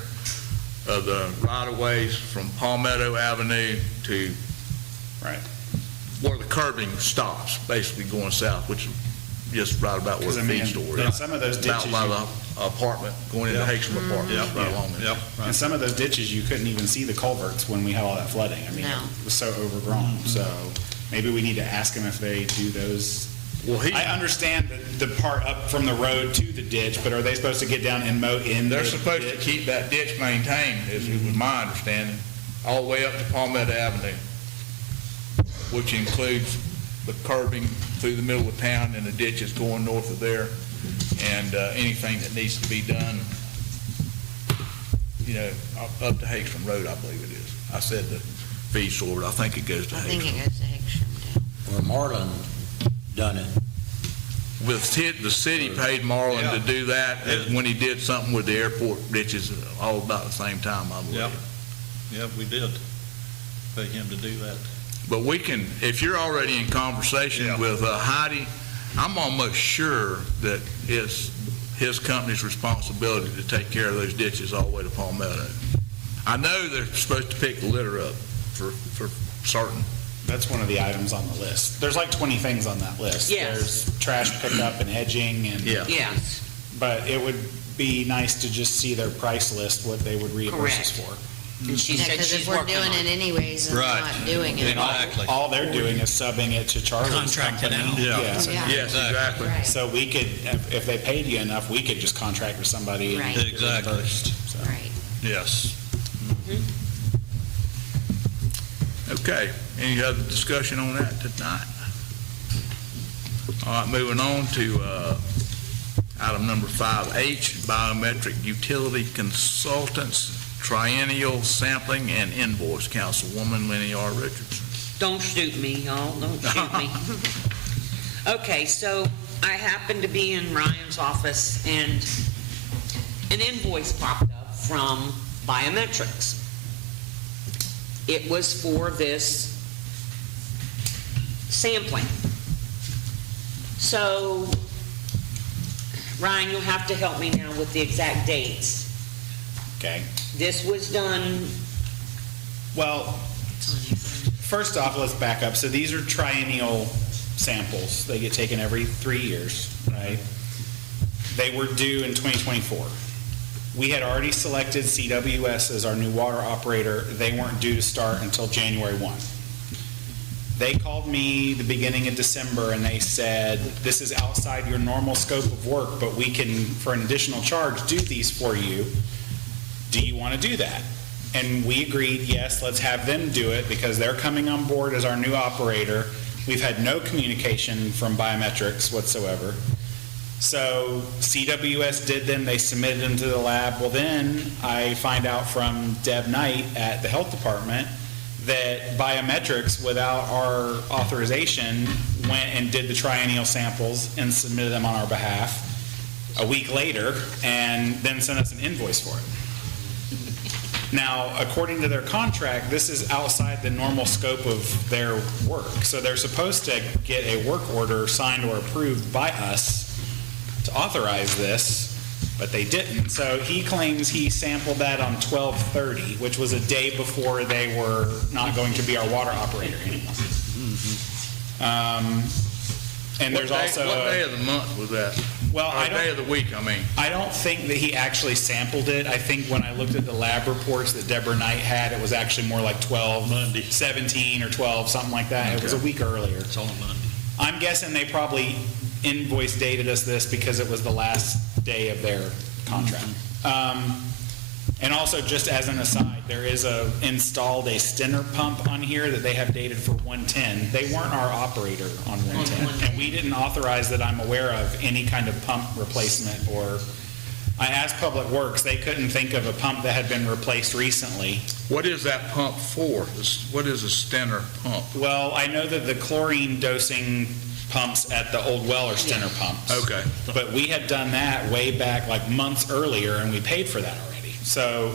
of the right-of-ways from Palmetto Avenue to Right. where the curbing stops, basically going south, which is just right about where 'Cause, the I mean, feed store in is. some of those About ditches by you- the apartment, going into Hakesham Apartments, right along there. Yep. In some of those ditches, you couldn't even see the culverts when we had all that flooding. I mean, No. it was so overgrown. So maybe we need to ask them if they do those. Well, I understand the part up from the road to the ditch, but are they supposed to get down and mow in the They're supposed to ditch? keep that ditch maintained, is my understanding, all the way up to Palmetto Avenue, which includes the curbing through the middle of town and the ditches going north of there, and anything that needs to be done, up to Hakesham Road, I believe it is. I said the feed store, but I think it goes to I think it Hakesham. goes to Hicksham too. Well, Marlin done it. The city paid Marlin to do that, as when he did something with the airport ditches, all about the same time, I believe. Yep. Yep, we did pay him to do that. But we can, if you're already in conversation Yeah. with Heidi, I'm almost sure that it's his company's responsibility to take care of those ditches all the way to Palmetto. I know they're supposed to pick the litter up for certain. That's one of the items on the list. There's like 20 things on that list. Yes. There's trash pickup and edging and. Yeah. Yes. But it would be nice to just see their price list, what they would reimburse us Correct. for. And she Yeah, said because she's if we're working doing on it anyways and Right. not doing it. Exactly. All they're doing is subbing it to Charlie's Contracted company. out. Yeah. Yeah. Yes, exactly. Right. So we could, if they paid you enough, we could just contract with somebody and Right. get Exactly. reimbursed. So. Right. Yes. Okay, any other discussion on that tonight? All right, moving on to item number 5H, biometric utility consultants, triennial sampling and invoice. Councilwoman Lenny R. Richardson. Don't shoot me, y'all, don't shoot me. Okay, so I happened to be in Ryan's office and an invoice popped up from Biometrics. It was for this sampling. So, Ryan, you'll have to help me now with the exact dates. Okay. This was done, Well, first off, let's back up. So these are triennial samples. They get taken every 3 years, right? They were due in 2024. We had already selected CWS as our new water operator. They weren't due to start until January 1. They called me the beginning of December and they said, this is outside your normal scope of work, but we can, for an additional charge, do these for you. Do you want to do that? And we agreed, yes, let's have them do it because they're coming on board as our new operator. We've had no communication from Biometrics whatsoever. So CWS did them, they submitted them to the lab. Well, then I find out from Deb Knight at the health department that Biometrics, without our authorization, went and did the triennial samples and submitted them on our behalf a week later and then sent us an invoice for it. Now, according to their contract, this is outside the normal scope of their work. So they're supposed to get a work order signed or approved by us to authorize this, but they didn't. So he claims he sampled that on 12/30, which was a day before they were not going to be our water operator anymore. And there's also What day of the month was that? Well, Or day of the week, I mean. I don't think that he actually sampled it. I think when I looked at the lab reports that Deborah Knight had, it was actually more like 12, Monday. 17 or 12, something like that. It was a week earlier. It's on a Monday. I'm guessing they probably invoice dated us this because it was the last day of their contract. And also, just as an aside, there is installed a Stenner pump on here that they have dated for 110. They weren't our operator on 110, and we didn't authorize that I'm aware of any kind of pump replacement. Or I asked Public Works, they couldn't think of a pump that had been replaced recently. What is that pump for? What is a Stenner pump? Well, I know that the chlorine dosing pumps at the old well are Stenner pumps. Okay. But we had done that way back, like months earlier, and we paid for that already. So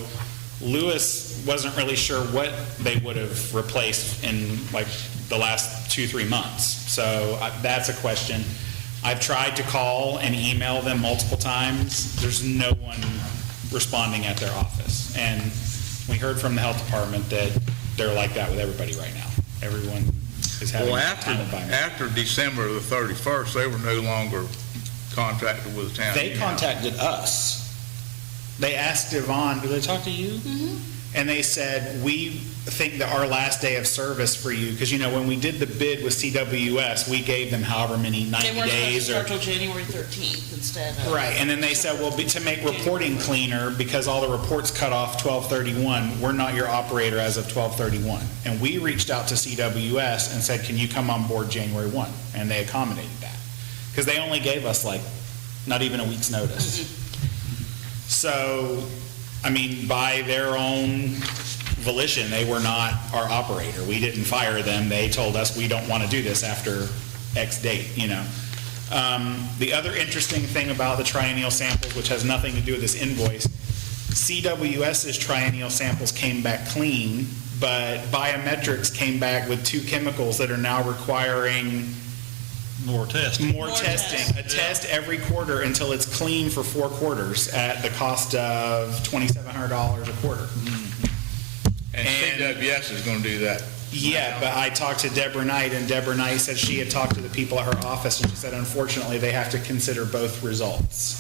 Lewis wasn't really sure what they would have replaced in like the last 2-3 months. So that's a question. I've tried to call and email them multiple times. There's no one responding at their office. And we heard from the health department that they're like that with everybody right now. Everyone is having Well, a time of buying. after December the 31st, they were no longer contracted with the town. They anyhow. contacted us. They asked Yvonne, did they talk to you? Mm-hmm. And they said, we think that our last day of service for you, because, you know, when we did the bid with CWS, we gave them however many, 90 They weren't supposed to days or... start till January 13th instead of. Right, and then they said, well, to make reporting cleaner, because all the reports cut off 12/31, we're not your operator as of 12/31. And we reached out to CWS and said, can you come on board January 1? And they accommodated that. Because they only gave us like, not even a week's notice. Mm-hmm. So, I mean, by their own volition, they were not our operator. We didn't fire them. They told us we don't want to do this after X date, you know. The other interesting thing about the triennial samples, which has nothing to do with this invoice, CWS's triennial samples came back clean, but Biometrics came back with 2 chemicals that are now requiring More testing. more testing, a test every quarter until it's clean for 4 quarters at the cost of $2,700 a quarter. And CWS is going to do that. Yeah, but I talked to Deborah Knight, and Deborah Knight said she had talked to the people at her office, and she said unfortunately they have to consider both results.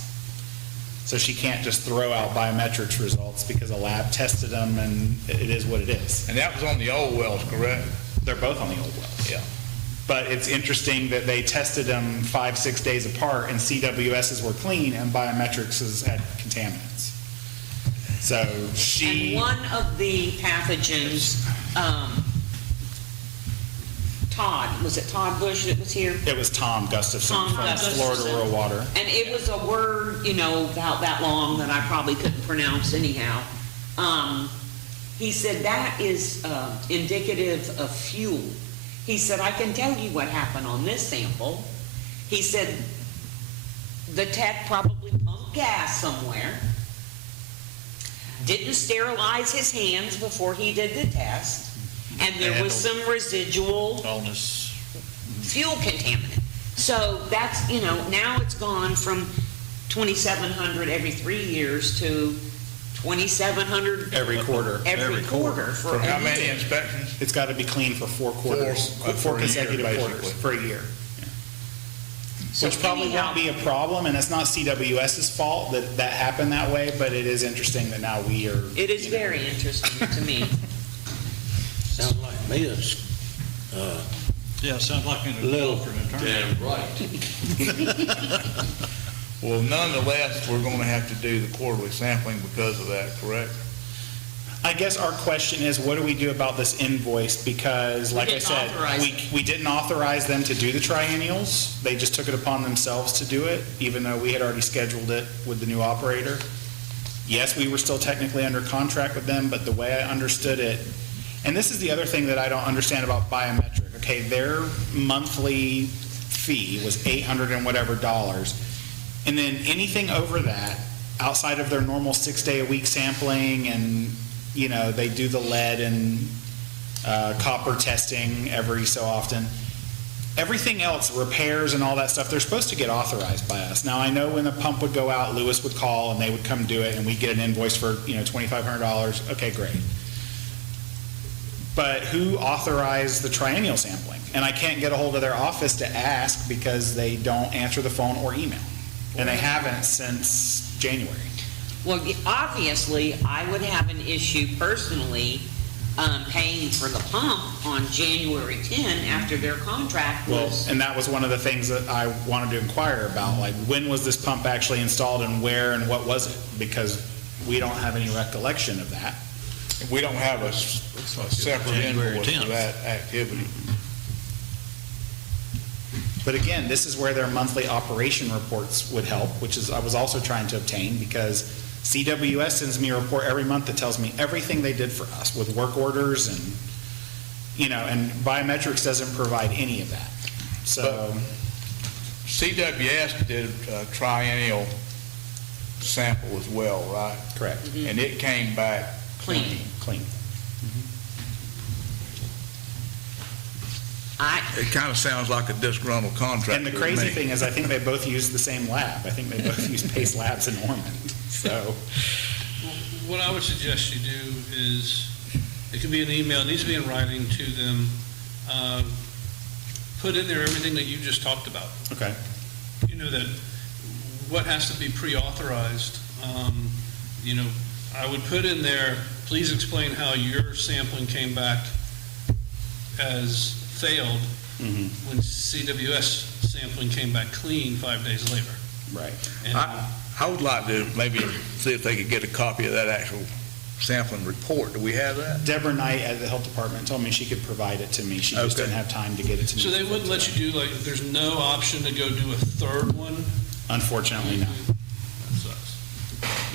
So she can't just throw out biometrics results because a lab tested them, and it is what it is. And that was on the old wells, correct? They're both on the old wells. Yeah. But it's interesting that they tested them 5-6 days apart, and CWS's were clean, and Biometrics had contaminants. So And one of the pathogens, Todd, was it Todd Bush that was here? It was Tom Gustafson Tom from Gustafson. Florida Rural Water. And it was a word, you know, about that long that I probably couldn't pronounce anyhow. He said that is indicative of fuel. He said, I can tell you what happened on this sample. He said, the tech probably pumped gas somewhere, didn't sterilize his hands before he did the test, and there was some residual Bonus. fuel contaminant. So that's, you know, now it's gone from 2,700 every 3 years to 2,700 Every quarter. every quarter For for how a many year. inspections? It's got to be clean for 4 quarters, For a four year, consecutive quarters, basically. for a year. Yeah. So Which probably anyhow, won't be a problem, and it's not CWS's fault that that happened that way, but it is interesting that now we are. it is very interesting to me. Sounds like me, it's, Yeah, sounds like an Little- attorney. Well, nonetheless, we're going to have to do the quarterly sampling because of that, correct? I guess our question is, what do we do about this invoice? Because, like I didn't said, authorize it. we didn't authorize them to do the triennials. They just took it upon themselves to do it, even though we had already scheduled it with the new operator. Yes, we were still technically under contract with them, but the way I understood it, and this is the other thing that I don't understand about Biometric, okay, their monthly fee was $800 and whatever dollars. And then anything over that, outside of their normal 6-day-a-week sampling, and, you know, they do the lead and copper testing every so often, everything else, repairs and all that stuff, they're supposed to get authorized by us. Now, I know when the pump would go out, Lewis would call and they would come do it, and we'd get an invoice for, you know, $2,500. Okay, great. But who authorized the triennial sampling? And I can't get a hold of their office to ask because they don't answer the phone or email. And they haven't since January. Well, obviously, I would have an issue personally paying for the pump on January 10 after their contract Well, was. and that was one of the things that I wanted to inquire about, like, when was this pump actually installed and where and what was it? Because we don't have any recollection of that. We don't have a separate January invoice for 10th. that activity. But again, this is where their monthly operation reports would help, which is, I was also trying to obtain, because CWS sends me a report every month that tells me everything they did for us with work orders and, and biometrics doesn't provide any of that. So, CWS did a triennial sample as well, right? correct, And it came back Clean. clean. It kind of sounds like a disgruntled contractor. And the to crazy me. thing is, I think they both use the same lab. I think they both use Pace Labs in Ormond, so. What I would suggest you do is, it could be an email, it needs to be in writing to them. Put in there everything that you just talked about. Okay. That what has to be pre-authorized. I would put in there, please explain how your sampling came back as failed when CWS sampling came back clean 5 days later. Right. And I would like to maybe see if they could get a copy of that actual sampling report. Do we have that? Deborah Knight at the health department told me she could provide it to me. She just Okay. didn't have time to get it to me. so they wouldn't let you do, there's no option to go do a third one? Unfortunately, no. That sucks.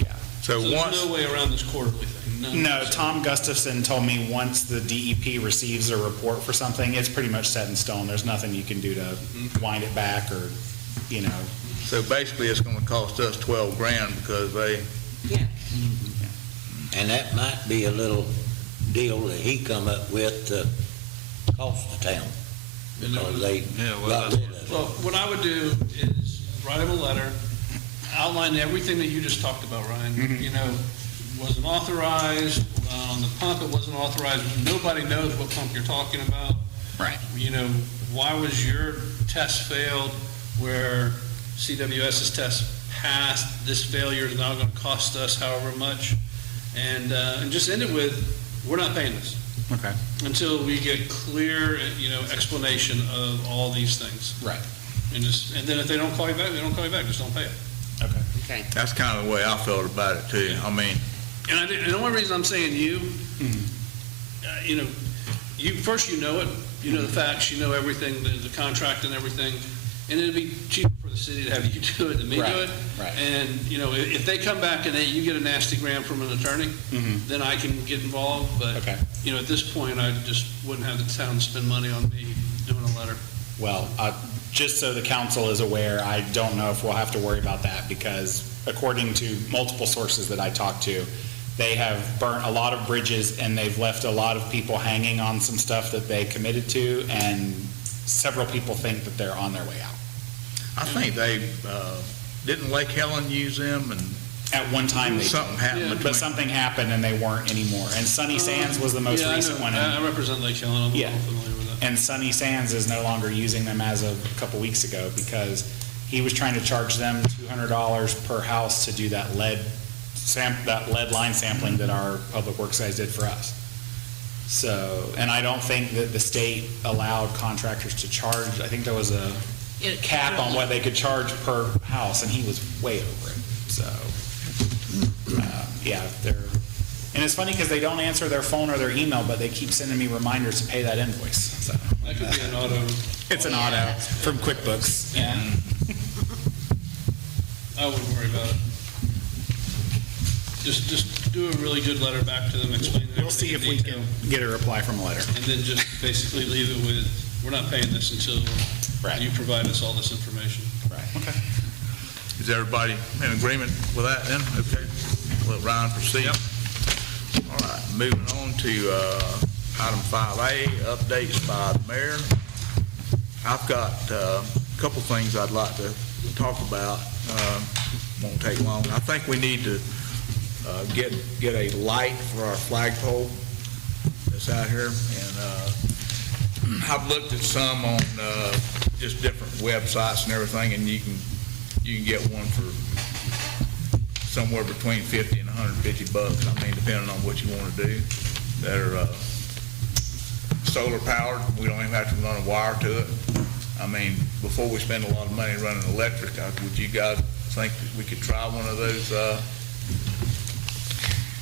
Yeah. So So once, there's no way around this quarterly thing? None. No, Tom Gustafson told me once the DEP receives a report for something, it's pretty much set in stone. There's nothing you can do to wind it back or, so basically it's going to cost us 12 grand because they, Yeah. And that might be a little deal that he come up with to cost the town, because they Yeah, well, got that's rid of it. Well, what I would do is write him a letter, outline everything that you just talked about, Ryan. Wasn't authorized, on the pump, it wasn't authorized, nobody knows what pump you're talking about. Right. Why was your test failed where CWS's test passed? This failure is now going to cost us however much. And just end it with, we're not paying this Okay. until we get clear, explanation of all these things. Right. And then if they don't call you back, they don't call you back, just don't pay it. Okay. Okay. that's kind of the way I felt about it too. I mean, And the only reason I'm saying you, first you know it, you know the facts, you know everything, the contract and everything, and it'd be cheaper for the city to have you do it than me do Right, it. right. And, if they come back and you get a nasty gram from an attorney, then I can get involved, but, Okay. at this point, I just wouldn't have the town spend money on me doing a letter. Well, just so the council is aware, I don't know if we'll have to worry about that, because according to multiple sources that I talked to, they have burnt a lot of bridges and they've left a lot of people hanging on some stuff that they committed to, and several people think that they're on their way out. I think they, didn't Lake Helen use them and At one time, they something happened Yeah. between. but something happened and they weren't anymore. And Sunny Sands was the most Yeah, I recent know. one. I represent Lake Helen, I'm a Yeah. little familiar with that. And Sunny Sands is no longer using them as of a couple weeks ago, because he was trying to charge them $200 per house to do that lead line sampling that our public works guys did for us. So, and I don't think that the state allowed contractors to charge, I think there was a cap on what they could charge per house, and he was way over it. So, yeah, and it's funny because they don't answer their phone or their email, but they keep sending me reminders to pay that invoice, so. That could be an auto. It's an auto from QuickBooks, yeah. I wouldn't worry about it. Just do a really good letter back to them, explain everything We'll see in if we detail, can get a reply from a letter. and then just basically leave it with, we're not paying this until Right. you provide us all this information. Right. Okay. Is everybody in agreement with that then? Okay. Let Ryan proceed. Yep. All right, moving on to item 5A, updates by the mayor. I've got a couple things I'd like to talk about. Won't take long. I think we need to get a light for our flagpole that's out here. And I've looked at some on just different websites and everything, and you you can get one for somewhere between 50 and 150 bucks, I mean, depending on what you want to do. That are solar powered, we don't even have to run a wire to it. I mean, before we spend a lot of money running electric, would you guys think that we could try one of those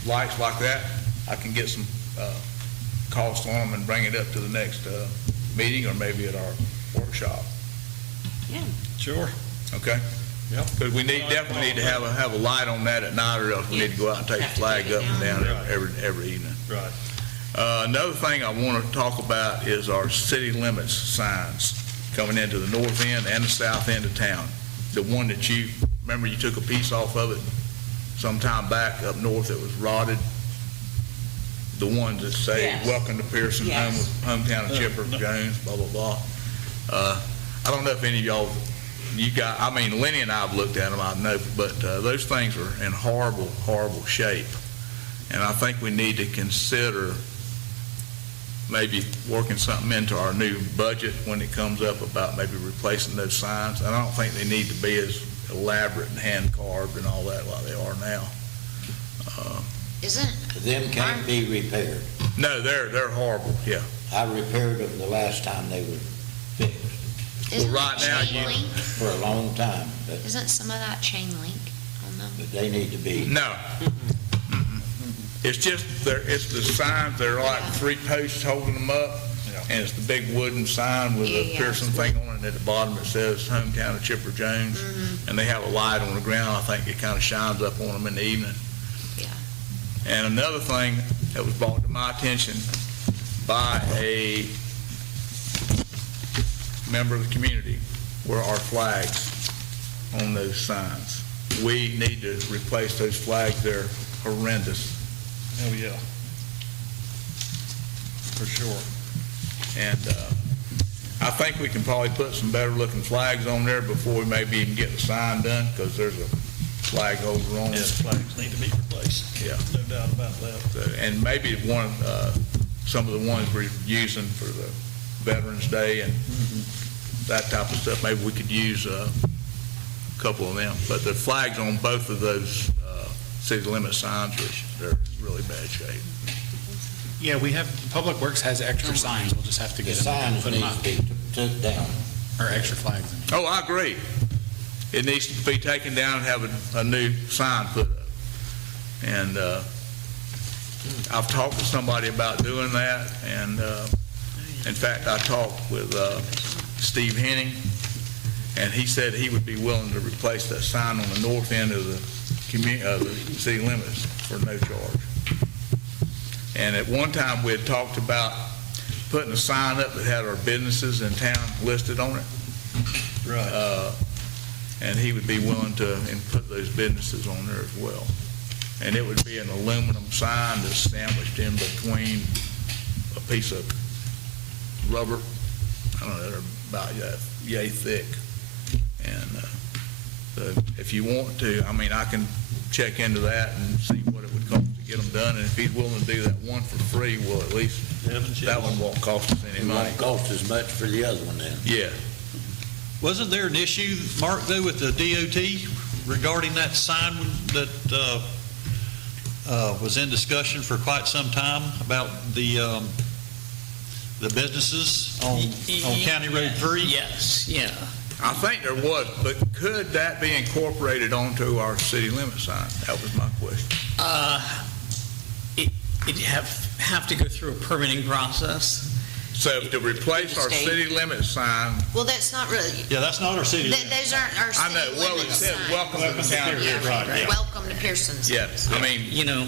lights like that? I can get some cost on them and bring it up to the next meeting, or maybe at our workshop. Yeah. Sure. Okay? Yep. Because we definitely need to have a light on that at night, or else we need to go out and take the flag up and down every evening. Right. Another thing I want to talk about is our city limits signs coming into the north end and the south end of town. The one that remember you took a piece off of it sometime back up north that was rotted? The ones that say, Yes. "Welcome to Pierson, Yes. hometown of Chipper Jones," blah, blah, blah. I don't know if any of y'all, I mean, Lenny and I have looked at them, I know, but those things are in horrible, horrible shape. And I think we need to consider maybe working something into our new budget when it comes up about maybe replacing those signs. And I don't think they need to be as elaborate and hand carved and all that like they are now. Isn't, Them can't be repaired. No, they're horrible, yeah. I repaired them the last time they were fixed isn't right now, chain link? for a long time, but Isn't some of that chain link on them? they need to be. No. Mm-mm. It's just, it's the signs, they're like three posts holding them up, and it's the big wooden sign with a Yeah. Pierson thing on it, and at the bottom it says hometown of Chipper Jones, and they have a light on the ground. I think it kind of shines up on them in the evening. Yeah. And another thing that was brought to my attention by a member of the community were our flags on those signs. We need to replace those flags. They're horrendous. Oh, yeah. For sure. And I think we can probably put some better looking flags on there before we maybe even get the sign done, because there's a flag holder on it. Yes, flags need to be replaced. Yeah. No doubt about that. So, and maybe some of the ones we're using for the Veterans Day and that type of stuff, maybe we could use a couple of them. But the flags on both of those city limit signs, they're really bad shape. Yeah, we have, Public Works has extra signs, we'll just have to The get them and signs put them need up, to be took down. or extra flags. I mean. Oh, I agree. It needs to be taken down and have a new sign put up. And I've talked to somebody about doing that, and in fact, I talked with Steve Henning, and he said he would be willing to replace that sign on the north end of the city limits for no charge. And at one time, we had talked about putting a sign up that had our businesses in town listed on it. Right. And he would be willing to put those businesses on there as well. And it would be an aluminum sign that's sandwiched in between a piece of rubber, I don't know, they're about yay thick. And so if you want to, I mean, I can check into that and see what it would cost to get them done. And if he's willing to do that one for free, well, at least that one won't cost us any It money. won't cost as much for the other one then. Yeah. Wasn't there an issue, Mark, though, with the DOT regarding that sign that was in discussion for quite some time about the businesses on County Road 3? Yes, yeah. I think there was, but could that be incorporated onto our city limit sign? That was my question. It'd have to go through a permitting process. So to replace our State. city limit sign, Well, that's not really, Yeah, that's not our city. those aren't our I know, city well, it limit says signs. welcome to the town of Yeah, Pierson. Right, Welcome to Pierson's. Yes, I mean, You know,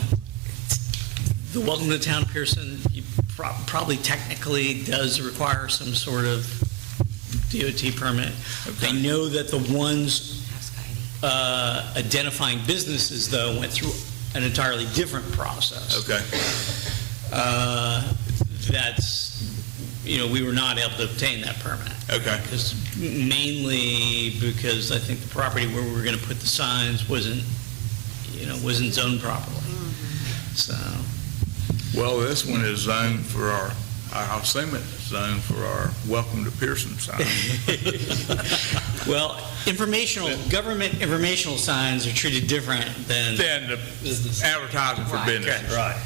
the Welcome to Town of Pierson probably technically does require some sort of DOT permit. I know that the ones Ask Heidi. identifying businesses, though, went through an entirely different process. okay, That's, we were not able to obtain that permit. okay. Mainly because I think the property where we were going to put the signs wasn't zoned properly. So, Well, this one is zoned for our I assume it's zoned for our welcome to Pierson sign. Well, government informational signs are treated different than Then the Business. advertising for business. Right.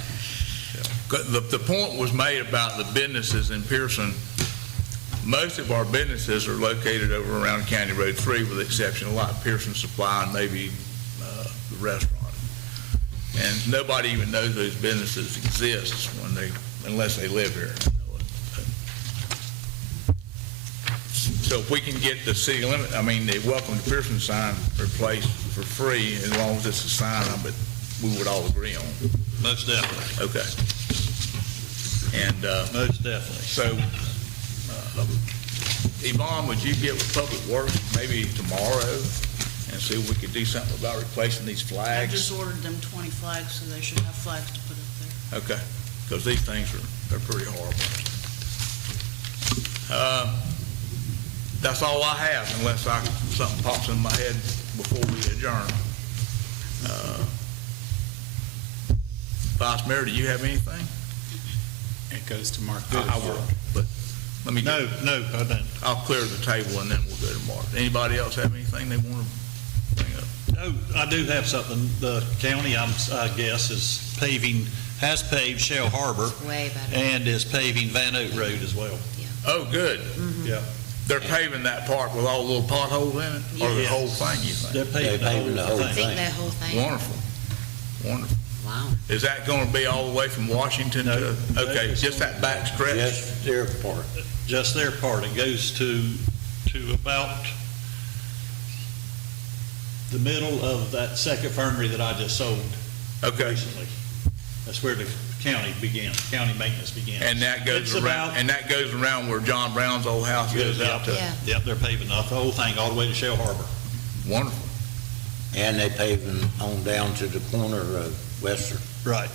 The point was made about the businesses in Pierson. Most of our businesses are located over around County Road 3, with the exception of like Pierson Supply and maybe the restaurant. And nobody even knows those businesses exist unless they live here. So if we can get the city limit, the welcome to Pierson sign replaced for free, as long as it's a sign of it, we would all agree on. Most definitely, Okay. And most definitely. so, Yvonne, would you get with Public Works maybe tomorrow and see if we could do something about replacing these I flags? just ordered them 20 flags, so they should have flags to put up there. Okay, because these things they're pretty horrible. That's all I have, unless something pops in my head before we adjourn. Vice Mayor, do you have anything? It goes to Mark. I will, but let me. No, I don't. I'll clear the table and then we'll go to Mark. Anybody else have anything they want to bring up? No, I do have something. The county, I guess, has paved Shell Harbor Way better. and is paving Van Oak Road as well. Oh, good. Yeah. They're paving that part with all the little potholes in it, or the Yes. whole thing, you think? They're paving paving the the whole whole I thing. think that whole thing. Wonderful, wonderful. Wow. Is that going to be all the way from Washington No. to, okay, It's just that back stretch? Just their part. Just their part. It goes to about the middle of that second fernery that I just sold Okay, recently. That's where the county maintenance begins. and that goes It's around, about- and that goes around where John Brown's old house goes out to? Yeah. Yep, they're paving the whole thing all the way to Shell Harbor. Wonderful. And they paving on down to the corner of Western. Right.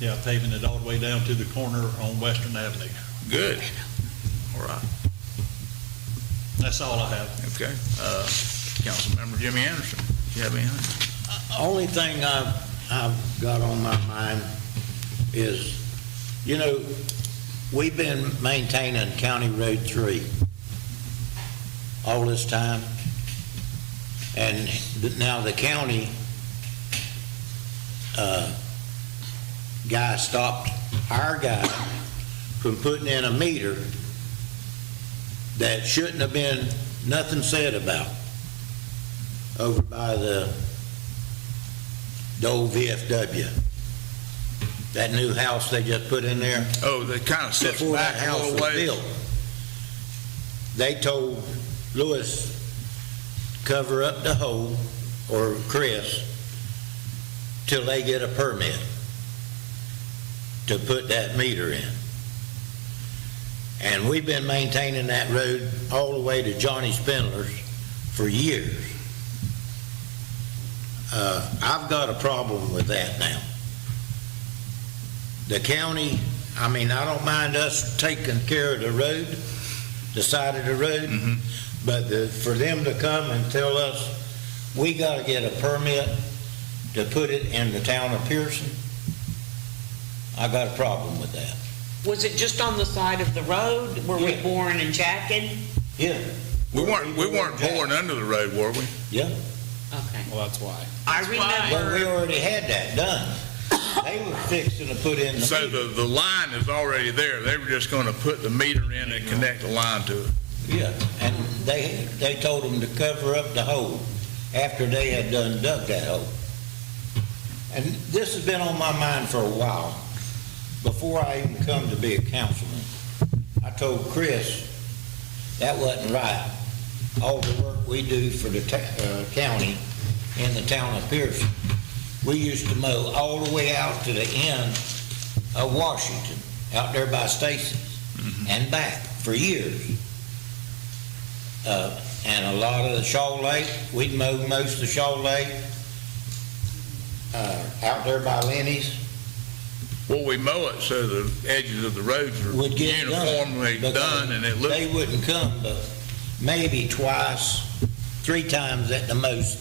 Yeah, paving it all the way down to the corner on Western Avenue. Good. All right, That's all I have. okay. Councilmember Jimmy Anderson, do you have anything? Only thing I've got on my mind is, we've been maintaining County Road 3 all this time. And now the county guy stopped our guy from putting in a meter that shouldn't have been nothing said about over by the old VFW. That new house they just put in there. Oh, they kind of sits Before that back a house little was ways. built, they told Lewis, cover up the hole, or Chris, till they get a permit to put that meter in. And we've been maintaining that road all the way to Johnny Spindler's for years. I've got a problem with that now. The county, I don't mind us taking care of the road, the side of the road, but for them to come and tell us, we gotta get a permit to put it in the town of Pierson, I got a problem with that. Was it just on the side of the road? Were we Yeah. boring and jacking? Yeah. We weren't boring under the road, were we? Yeah, Okay. Well, that's why. I but remember, we already had that done. They were fixing to put in the So meter. the line is already there. They were just going to put the meter in and connect the line to it. Yeah, and they told them to cover up the hole after they had done dug that hole. And this has been on my mind for a while, before I even come to be a councilman. I told Chris that wasn't right. All the work we do for the county in the town of Pierson, we used to mow all the way out to the end of Washington, out there by Stacy's, and back for years. And a lot of the Shaw Lake, we'd mow most of the Shaw Lake, out there by Lenny's, Well, we mow it so the edges of the roads are would get uniformly done. done, and it looks, They wouldn't come but maybe twice, 3 times at the most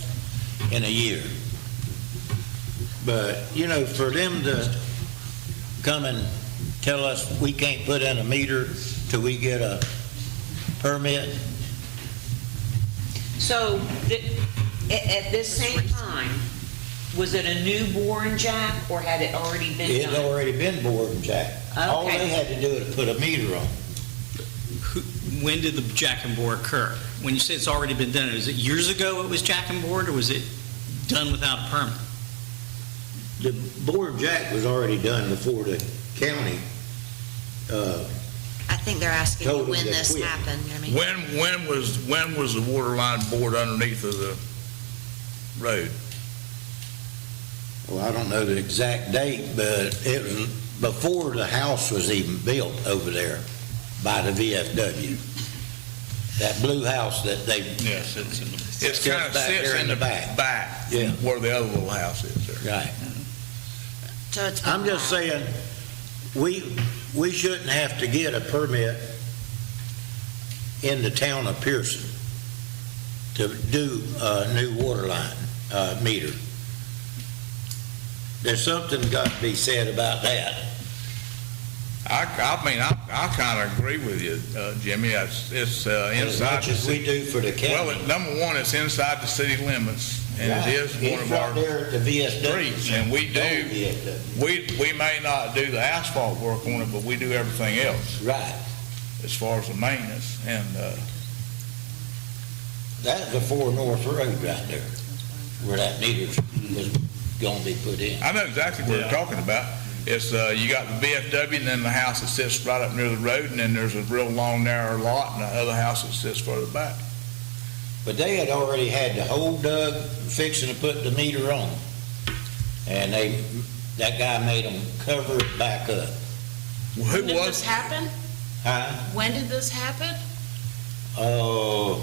in a year. But, for them to come and tell us we can't put in a meter till we get a permit? So, at this same time, was it a new bore and jack, or had it already been It had done? already been bored and jacked. All Okay. they had to do is put a meter on. When did the jack and bore occur? When you say it's already been done, is it years ago it was jack and bored, or was it done without a permit? The board jack was already done before the county. I think they're asking Told them when to this quit. happened. I mean, When was the water line bored underneath of the road? Well, I don't know the exact date, but it was before the house was even built over there by the VFW. That blue house that they, Yes, it's in the. It Sits kind of back sits there in the back, Yeah. where the other little house is there. right. so it's been I'm just a while. saying, we shouldn't have to get a permit in the town of Pierson to do a new water line, meter. There's something got to be said about that. I mean, I kind of agree with you, Jimmy. It's As inside much the as we city. do for the Well, county. number one, it's inside the city limits, and Right. it is one It's of right our there at the VSW. streets, and we do, Old VFW. we may not do the asphalt work on it, but we do everything else Right. as far as the maintenance, and, That's the 4 North Road right there, where that meter was going to be put in. I know exactly what you're Yeah. talking about. It's, you got the VFW, and then the house that sits right up near the road, and then there's a real long, narrow lot, and the other house that sits further back. But they had already had the hole dug, fixing to put the meter on. And that guy made them cover it back up. Who When did was, this happen? Huh? When did this happen? Oh,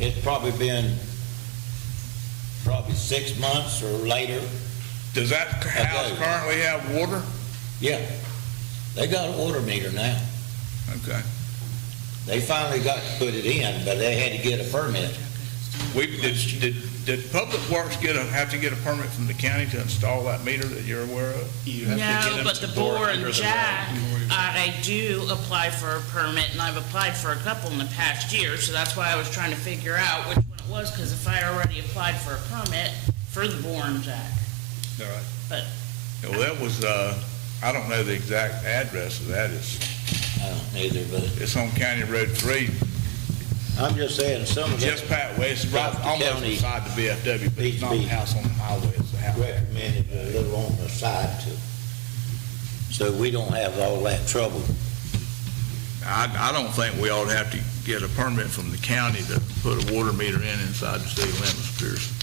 it's probably been 6 months or later. does that house Okay. currently have water? Yeah, they got a water meter now. Okay. They finally got to put it in, but they had to get a permit. Did Public Works have to get a permit from the county to install that meter that you're aware of? You have to get No, them but to the bore bore under and the jack, road. I do apply for a permit, and I've applied for a couple in the past year, so that's why I was trying to figure out which one it was, because if I already applied for a permit for the bore and jack, All right. but Well, that was, I don't know the exact address of that. I don't either, but It's on County Road 3, I'm just saying, some of just that past, well, it's right, South almost County beside the VFW, but it's not a house on the highway, it's a house. recommended a little on the side to, so we don't have all that trouble. I don't think we ought to have to get a permit from the county to put a water meter in inside the city limits of Pierson.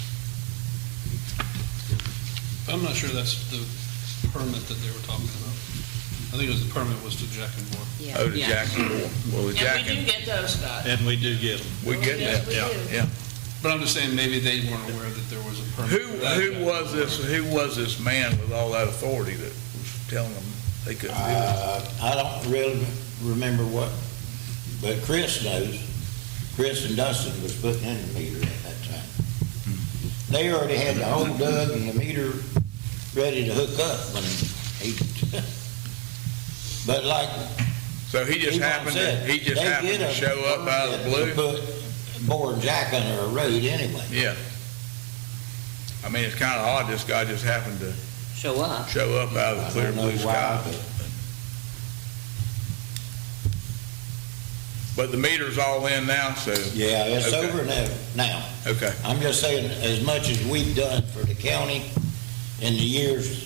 I'm not sure that's the permit that they were talking about. I think it was the permit was to jack and bore. Yeah. Oh, the Yeah. jack and bore. Well, the and jack we do and, get those, Scott. And we do get them. we get Yes, that, we yeah, do. yeah. But I'm just saying, maybe they weren't aware that there was a permit. Who was this man with all that authority that was telling them they couldn't do this? I don't really remember what, but Chris knows. Chris and Dustin was putting in the meter at that time. They already had the hole dug and the meter ready to hook up when he, but like So he just Yvonne happened said, to, he just they happened get to a show up out of the permit blue? to Put bore and jack under a road anyway. Yeah. I mean, it's kind of odd, this guy just happened to Show up. show up out of the I clear don't know blue why, sky. but But the meter's all in now, so, yeah, it's Okay. over now. okay. I'm just saying, as much as we've done for the county in the years,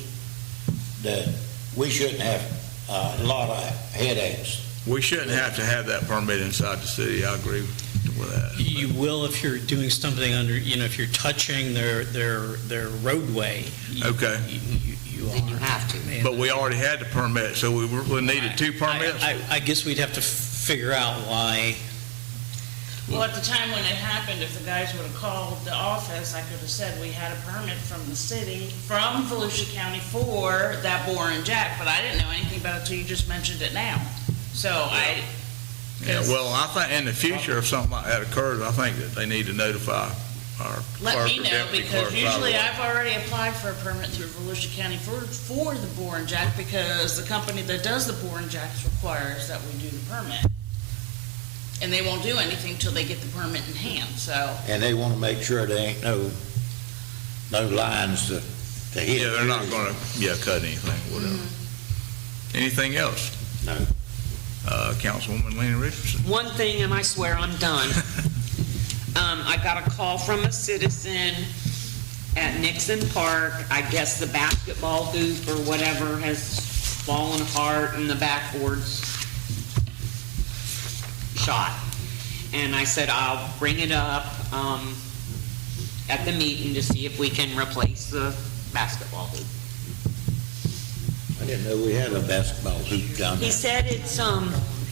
that we shouldn't have a lot of headaches. We shouldn't have to have that permit inside the city, I agree with that. You will if you're doing something under, if you're touching their roadway. Okay. You Then you are. have to. But we already had the permit, so we needed 2 permits? I guess we'd have to figure out why. Well, at the time when it happened, if the guys would have called the office, I could have said we had a permit from the city, from Volusia County for that bore and jack, but I didn't know anything about it till you just mentioned it now. So Yeah, well, I think in the future, if something like that occurs, I think that they need to notify our Let clerk me or know, deputy because clerk right usually away. I've already applied for a permit through Volusia County for the bore and jack, because the company that does the bore and jacks requires that we do the permit. And they won't do anything till they get the permit in hand, so. And they want to make sure there ain't no lines to hit. Yeah, they're not gonna, cut anything, whatever. Anything else? No. Councilwoman Lena Richardson. One thing, and I swear I'm done. I got a call from a citizen at Nixon Park. I guess the basketball hoop or whatever has fallen apart and the backboard's shot. And I said, I'll bring it up at the meeting to see if we can replace the basketball hoop. I didn't know we had a basketball hoop down He there. said it's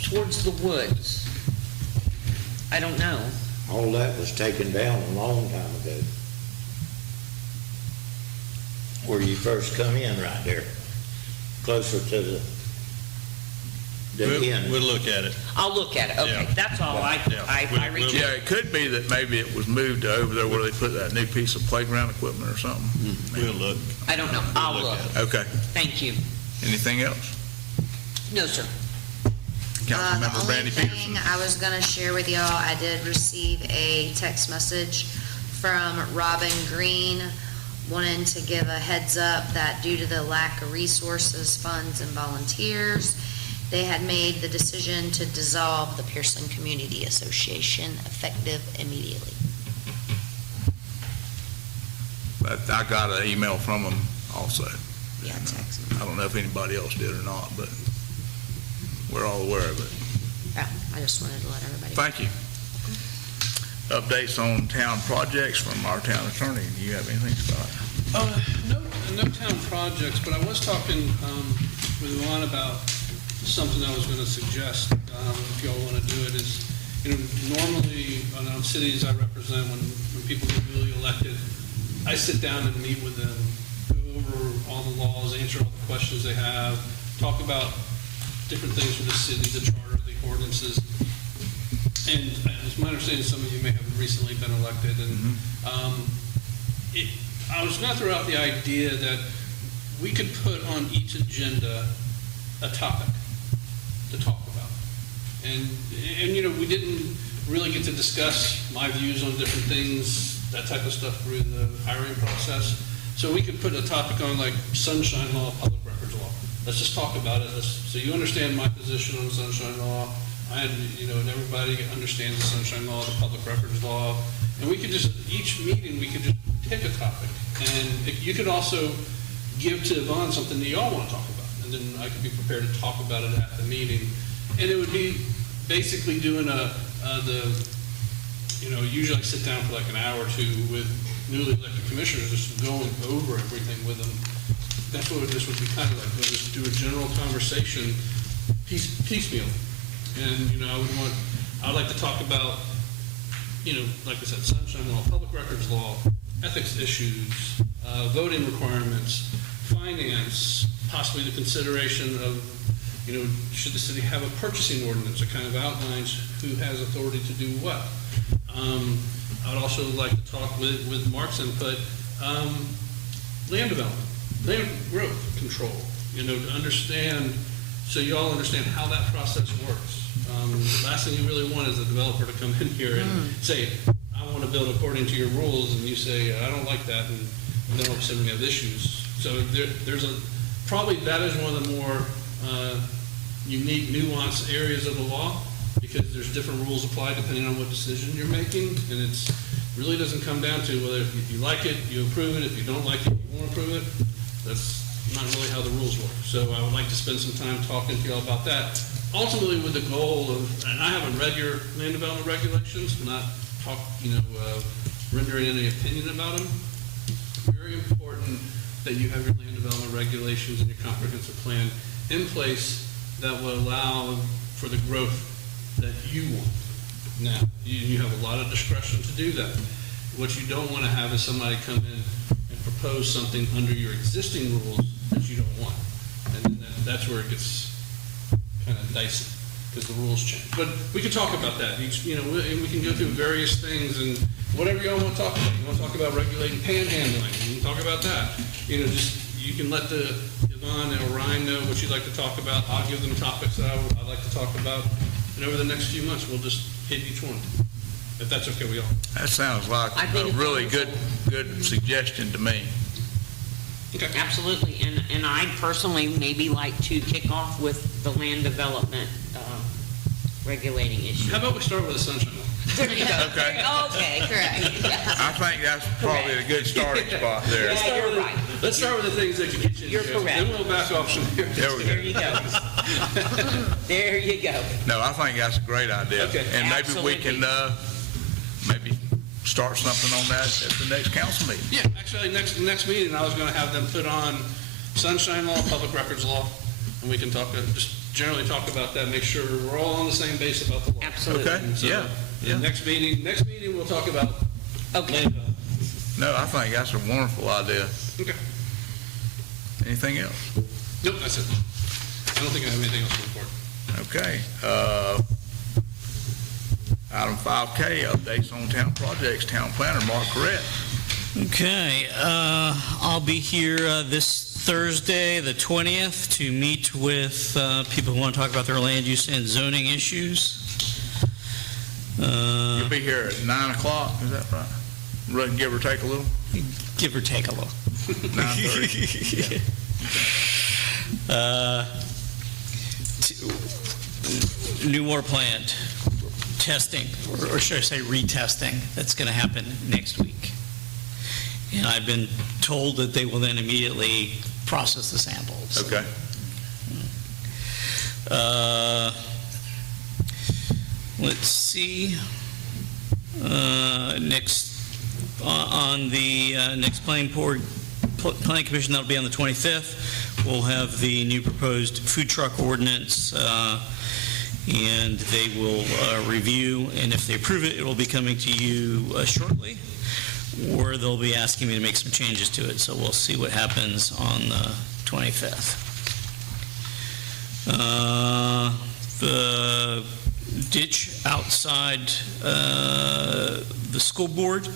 towards the woods. I don't know. All that was taken down a long time ago. Where you first come in right there, closer to the end. We'll look at it. I'll look at it. Okay, Yeah. that's all. I Yeah, reject. it could be that maybe it was moved to over there where they put that new piece of playground equipment or something. We'll look. I don't know. I'll We'll look. look Okay. Thank you. Anything else? No, sir. Councilmember The Brandy only Peterson. thing I was gonna share with y'all, I did receive a text message from Robin Green wanting to give a heads up that due to the lack of resources, funds, and volunteers, they had made the decision to dissolve the Pierson Community Association effective immediately. But I got an email from them also. Yeah, text. I don't know if anybody else did or not, but we're all aware of it. Yeah, I just wanted to let everybody. Thank you. Updates on town projects from our town attorney. Do you have anything, Scott? No town projects, but I was talking with Juan about something I was going to suggest, if y'all want to do it, is, normally on cities I represent, when people get newly elected, I sit down and meet with them, go over all the laws, answer all the questions they have, talk about different things for the city, the charter, the ordinances. And it's my understanding some of you may have recently been elected, and I was going to throw out the idea that we could put on each agenda a topic to talk about. And we didn't really get to discuss my views on different things, that type of stuff through the hiring process. So we could put a topic on like sunshine law, public records law. Let's just talk about it. So you understand my position on sunshine law. And everybody understands the sunshine law, the public records law. And we could just, each meeting, we could just pick a topic. And you could also give to Yvonne something that y'all want to talk about. And then I could be prepared to talk about it at the meeting. And it would be basically doing usually I sit down for like an hour or two with newly elected commissioners, just going over everything with them. That's what this would be kind of like. We'll just do a general conversation piecemeal. And, I'd like to talk about, like I said, sunshine law, public records law, ethics issues, voting requirements, finance, possibly the consideration of, should the city have a purchasing ordinance that kind of outlines who has authority to do what. I'd also like to talk with Mark's input, land development, land growth control, to understand, so you all understand how that process works. The last thing you really want is a developer to come in here and say, I want to build according to your rules, and you say, I don't like that, and then all of a sudden we have issues. So there's probably that is one of the more unique, nuanced areas of the law, because there's different rules applied depending on what decision you're making, and it's really doesn't come down to whether if you like it, you approve it, if you don't like it, you won't approve it. That's not really how the rules work. So I would like to spend some time talking to you all about that, ultimately with the goal of, and I haven't read your land development regulations, not rendering any opinion about them. Very important that you have your land development regulations and your comprehensive plan in place that will allow for the growth that you want. Now, you have a lot of discretion to do that. What you don't want to have is somebody come in and propose something under your existing rules that you don't want. And that's where it gets kind of dicey. because the rules change. But we can talk about that, and we can go through various things, and whatever y'all want to talk about. You want to talk about regulating panhandling, we can talk about that. You can let Yvonne or Ryan know what you'd like to talk about. I'll give them topics that I'd like to talk about, and over the next few months, we'll just hit each one, if that's okay with y'all. That sounds like I think a it's really wonderful. good suggestion to me. Okay. Absolutely, and I'd personally maybe like to kick off with the land development regulating issue. How about we start with the sunshine law? There you go. Okay. Okay, correct. I think that's probably a good starting spot there. Yeah, you're right. Let's start with the things that can get you in You're jail. correct. Then we'll back off from here. There we There go. you go. There you go. No, I think that's a great idea. Okay. And maybe we can, maybe start something on that at the next council meeting. Yeah, actually, next meeting, I was gonna have them put on sunshine law, public records law, and we can just generally talk about that, make sure we're all on the same base about the law. Absolutely. Okay, And so, yeah, yeah. Next meeting, we'll talk about Okay. land. No, I think that's a wonderful idea. Okay. Anything else? Nope, that's it. I don't think I have anything else to report. Okay. Item 5K, updates on town projects, town planner Mark Corrett. Okay, I'll be here this Thursday, the 20th, to meet with people who want to talk about their land use and zoning issues. You'll be here at 9 o'clock, is that right? Run, give or take a little? Give or take a little. 9:30. New water plant testing, or should I say retesting, that's going to happen next week. And I've been told that they will then immediately process the samples. Okay. Let's see. Next, on the next planning commission, that'll be on the 25th. We'll have the new proposed food truck ordinance, and they will review, and if they approve it, it will be coming to you shortly, or they'll be asking me to make some changes to it, so we'll see what happens on the 25th. The ditch outside the school board,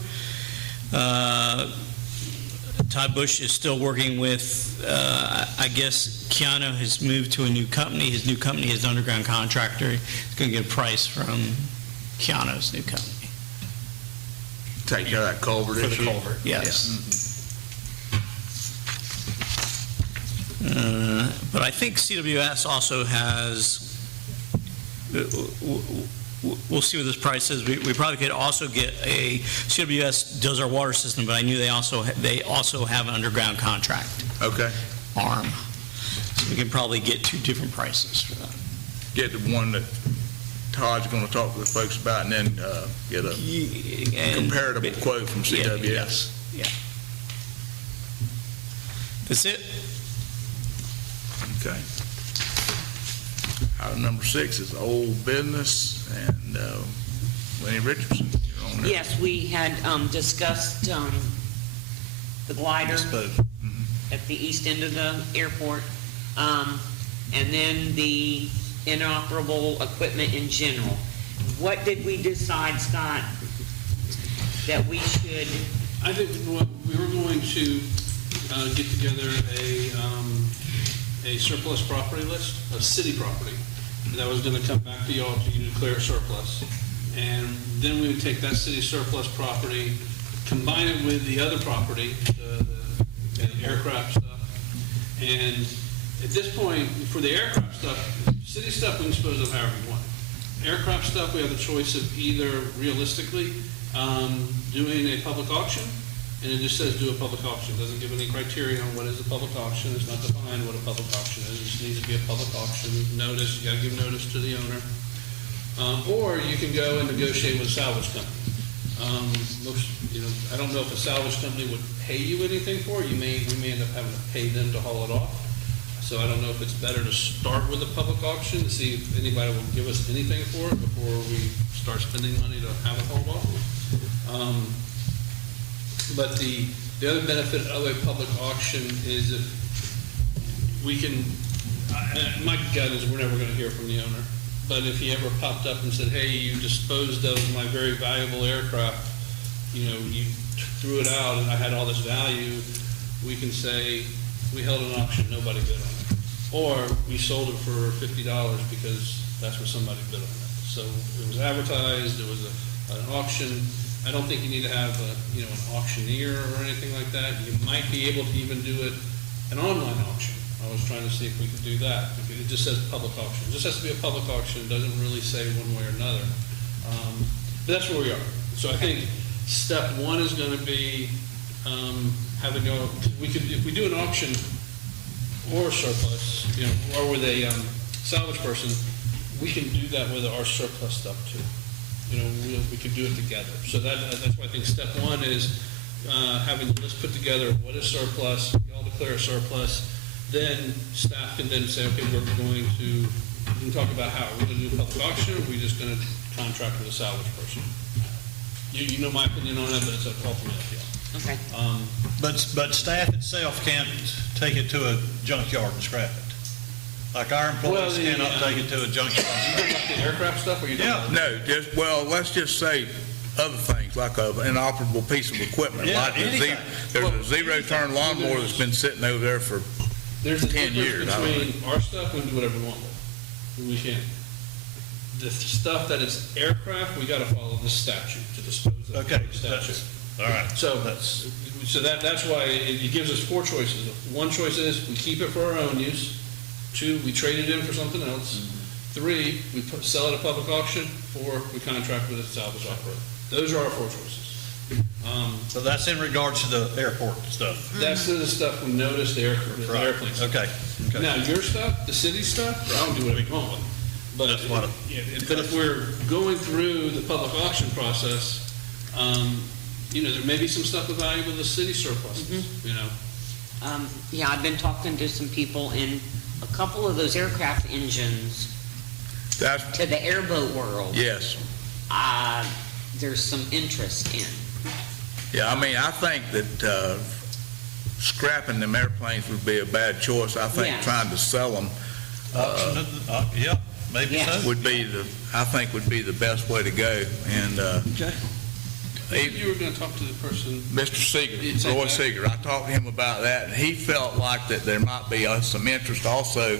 Todd Bush is still working with, I guess Keanu has moved to a new company. His new company is an underground contractor. He's going to get a price from Keanu's new company. Take care of that culvert For issue. the culvert, yes. But I think CWS also has, we'll see what this price is. We probably could also get CWS does our water system, but I knew they also have an underground contract Okay. arm. So we can probably get two different prices for that. Get the one that Todd's going to talk to the folks about, and then get a comparative quote from CWS. Yeah. That's it. Okay. Item number 6 is old business, and Lenny Richardson, you're on there. Yes, we had discussed the glider at the east end of the airport, and then the inoperable equipment in general. What did we decide, Scott, that we should? I think we were going to get together a surplus property list of city property that was going to come back to y'all to declare surplus. And then we would take that city surplus property, combine it with the other property, the aircraft stuff. And at this point, for the aircraft stuff, city stuff we can dispose of however we want. Aircraft stuff, we have the choice of either realistically doing a public auction, and it just says do a public auction. It doesn't give any criteria on what is a public auction. It's not defined what a public auction is. It just needs to be a public auction. Notice, you gotta give notice to the owner. Or you can go and negotiate with a salvage company. I don't know if a salvage company would pay you anything for it. We may end up having to pay them to haul it off. So I don't know if it's better to start with a public auction to see if anybody will give us anything for it before we start spending money to have it hauled off. But the other benefit of a public auction is if we can, my gut is we're never going to hear from the owner. But if he ever popped up and said, hey, you disposed of my very valuable aircraft, you know, you threw it out and I had all this value, we can say, we held an auction, nobody bid on it. Or we sold it for $50 because that's what somebody bid on it. So it was advertised, there was an auction. I don't think you need to have an auctioneer or anything like that. You might be able to even do an online auction. I was trying to see if we could do that. It just says public auction. It just has to be a public auction. It doesn't really say one way or another. But that's where we are. So I think step one is going to be having if we do an auction or a surplus, or with a salvage person, we can do that with our surplus stuff too. We could do it together. So that's why I think step one is having the list put together. What is surplus? Y'all declare a surplus. Then staff can then say, okay, we can talk about how. Are we going to do a public auction, or are we just going to contract with a salvage person? You know my opinion on it, but it's ultimately up to y'all. Okay. But staff itself can't take it to a junkyard and scrap it. Like our employees cannot take it to a junkyard. You talking about the aircraft stuff, or you talking about? No, let's just say other things, like an inoperable piece of equipment. Yeah, Like anything. there's a zero-turn lawnmower that's been sitting over there for There's a 10 years. difference between our stuff, we can do whatever we want with. We can. The stuff that is aircraft, we got to follow the statute to dispose of. Okay, Statute. all right. So that's why it gives us four choices. One choice is we keep it for our own use. Two, we trade it in for something else. Three, we sell it at public auction. Four, we contract with a salvage operator. Those are our four choices. So that's in regards to the airport stuff. That's the stuff we noticed, the airplanes. Okay. Now, your stuff, the city stuff, I don't do whatever you want with it. But That's what but if we're going through the public auction process, there may be some stuff of value with the city surpluses, Yeah, I've been talking to some people, and a couple of those aircraft engines That's, to the airboat world, yes. there's some interest in. Yeah, I mean, I think that scrapping them airplanes would be a bad choice. I think Yeah. trying to sell them Yeah, maybe Yeah. so. would be the best way to go. And Okay. You were going to talk to the person. Mr. Seeger, It's Roy okay. Seeger, I talked to him about that, and he felt like that there might be some interest also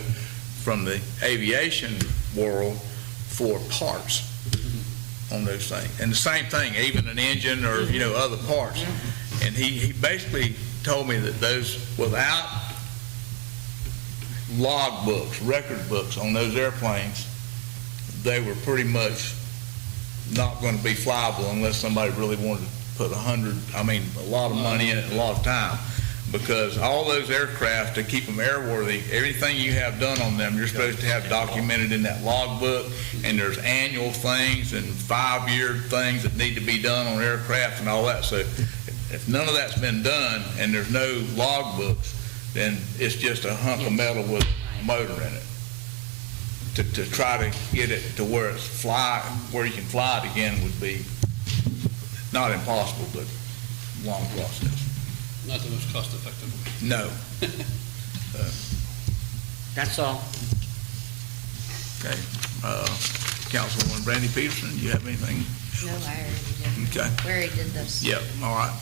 from the aviation world for parts on those things. And the same thing, even an engine or, other parts. And he basically told me that those, without log books, record books on those airplanes, they were pretty much not going to be flyable unless somebody really wanted to put a lot of money in it, a lot of time. Because all those aircraft, to keep them airworthy, everything you have done on them, you're supposed to have documented in that log book, and there's annual things and 5-year things that need to be done on aircraft and all that. So if none of that's been done and there's no log books, then it's just a hunk of metal with a motor in it. To try to get it to where where you can fly it again would be not impossible, but long process. Not the most cost effective. No. That's all. Okay. Councilwoman Brandy Pierson, you have anything? No, I already did. Okay. We already did this. Yep, all right.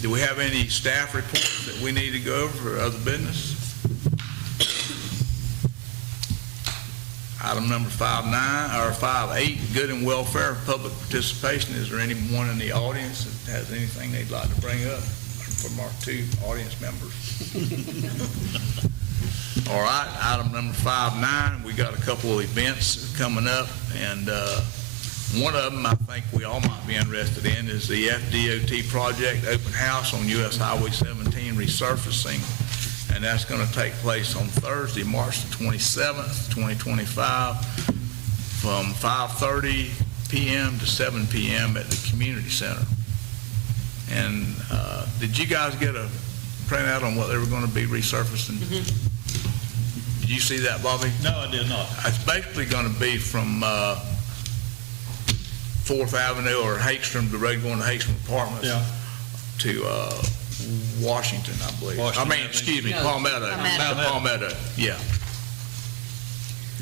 Do we have any staff reports that we need to go over for other business? Item number 5.8, good and welfare, public participation. Is there anyone in the audience that has anything they'd like to bring up from our two audience members? All right, item number 5.9, we got a couple of events coming up, and one of them I think we all might be interested in is the FDOT project open house on US Highway 17 resurfacing. And that's going to take place on Thursday, March the 27th, 2025, from 5:30 p.m. to 7 p.m. at the community center. And did you guys get a printout on what they were going to be resurfacing? Did you see that, Bobby? No, I did not. It's basically going to be from 4th Avenue or Hagstrom, the road going to Hagstrom Apartments, Yeah. to Washington, I believe. Washington, I mean, excuse me, No, Palmetto. Palmetto. Palmetto, yeah.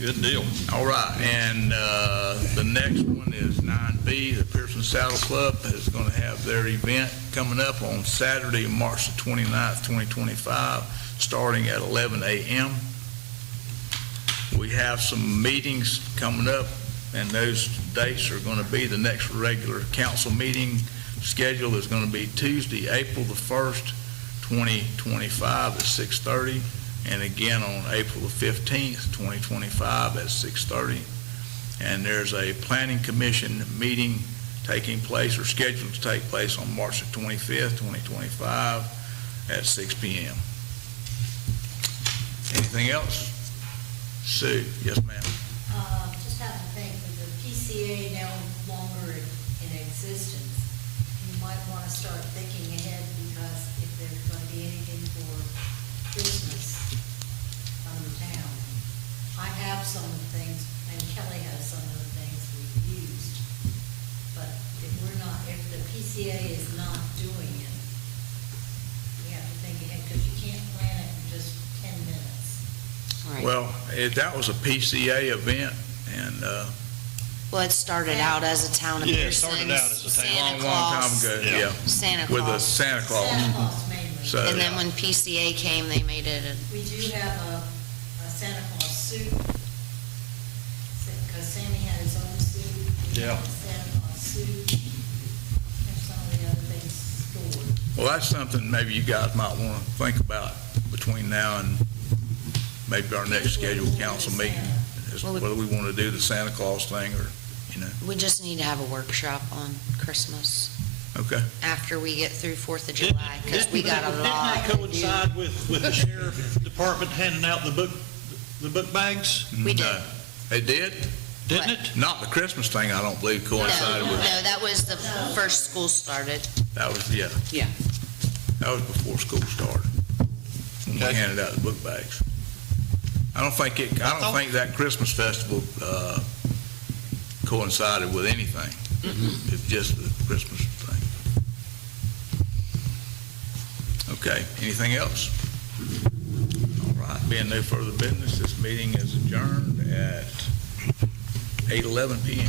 Good deal. All right, and the next one is 9B. The Pierson Saddle Club is going to have their event coming up on Saturday, March the 29th, 2025, starting at 11 a.m. We have some meetings coming up, and those dates are going to be, the next regular council meeting schedule is going to be Tuesday, April the 1st, 2025 at 6:30, and again on April the 15th, 2025 at 6:30. And there's a planning commission meeting taking place or scheduled to take place on March the 25th, 2025 at 6 p.m. Anything else? Sue? Yes, ma'am. Just have to think, with the PCA no longer in existence, you might want to start thinking ahead, because if there's going to be anything for business from the town, I have some of the things, and Kelly has some of the things we've used, but if we're not, if the PCA is not doing it, we have to think ahead, because you can't plan it in just 10 minutes. Well, that was a PCA event, and Well, it started out as a town of Yeah, it Pierson. started out as a town. Santa long time Claus. ago, Yeah. yeah, Santa with the Claus. Santa Claus. Santa Claus mainly. So, And then when PCA came, they made it a We do have a Santa Claus suit, because Sammy had his own suit. We Yeah. have a Santa Claus suit, and some of the other things stored. well, that's something maybe you guys might want to think about between now and maybe our next scheduled council meeting, is Well, whether we want to do the Santa Claus thing or, We just need to have a workshop on Christmas okay. after we get through 4th of July, because we got a lot Didn't that to do. coincide with the sheriff department handing out the book bags? We did. No. They did? Didn't What? it? Not the Christmas thing, I don't believe No, coincided with, no, that was the first school started. that was, yeah. Yeah. That was before school started, when we Okay. handed out the book bags. I don't think that Christmas festival coincided with anything. It's just the Christmas thing. Okay, anything else? All right, being no further business, this meeting is adjourned at 8:11 p.m.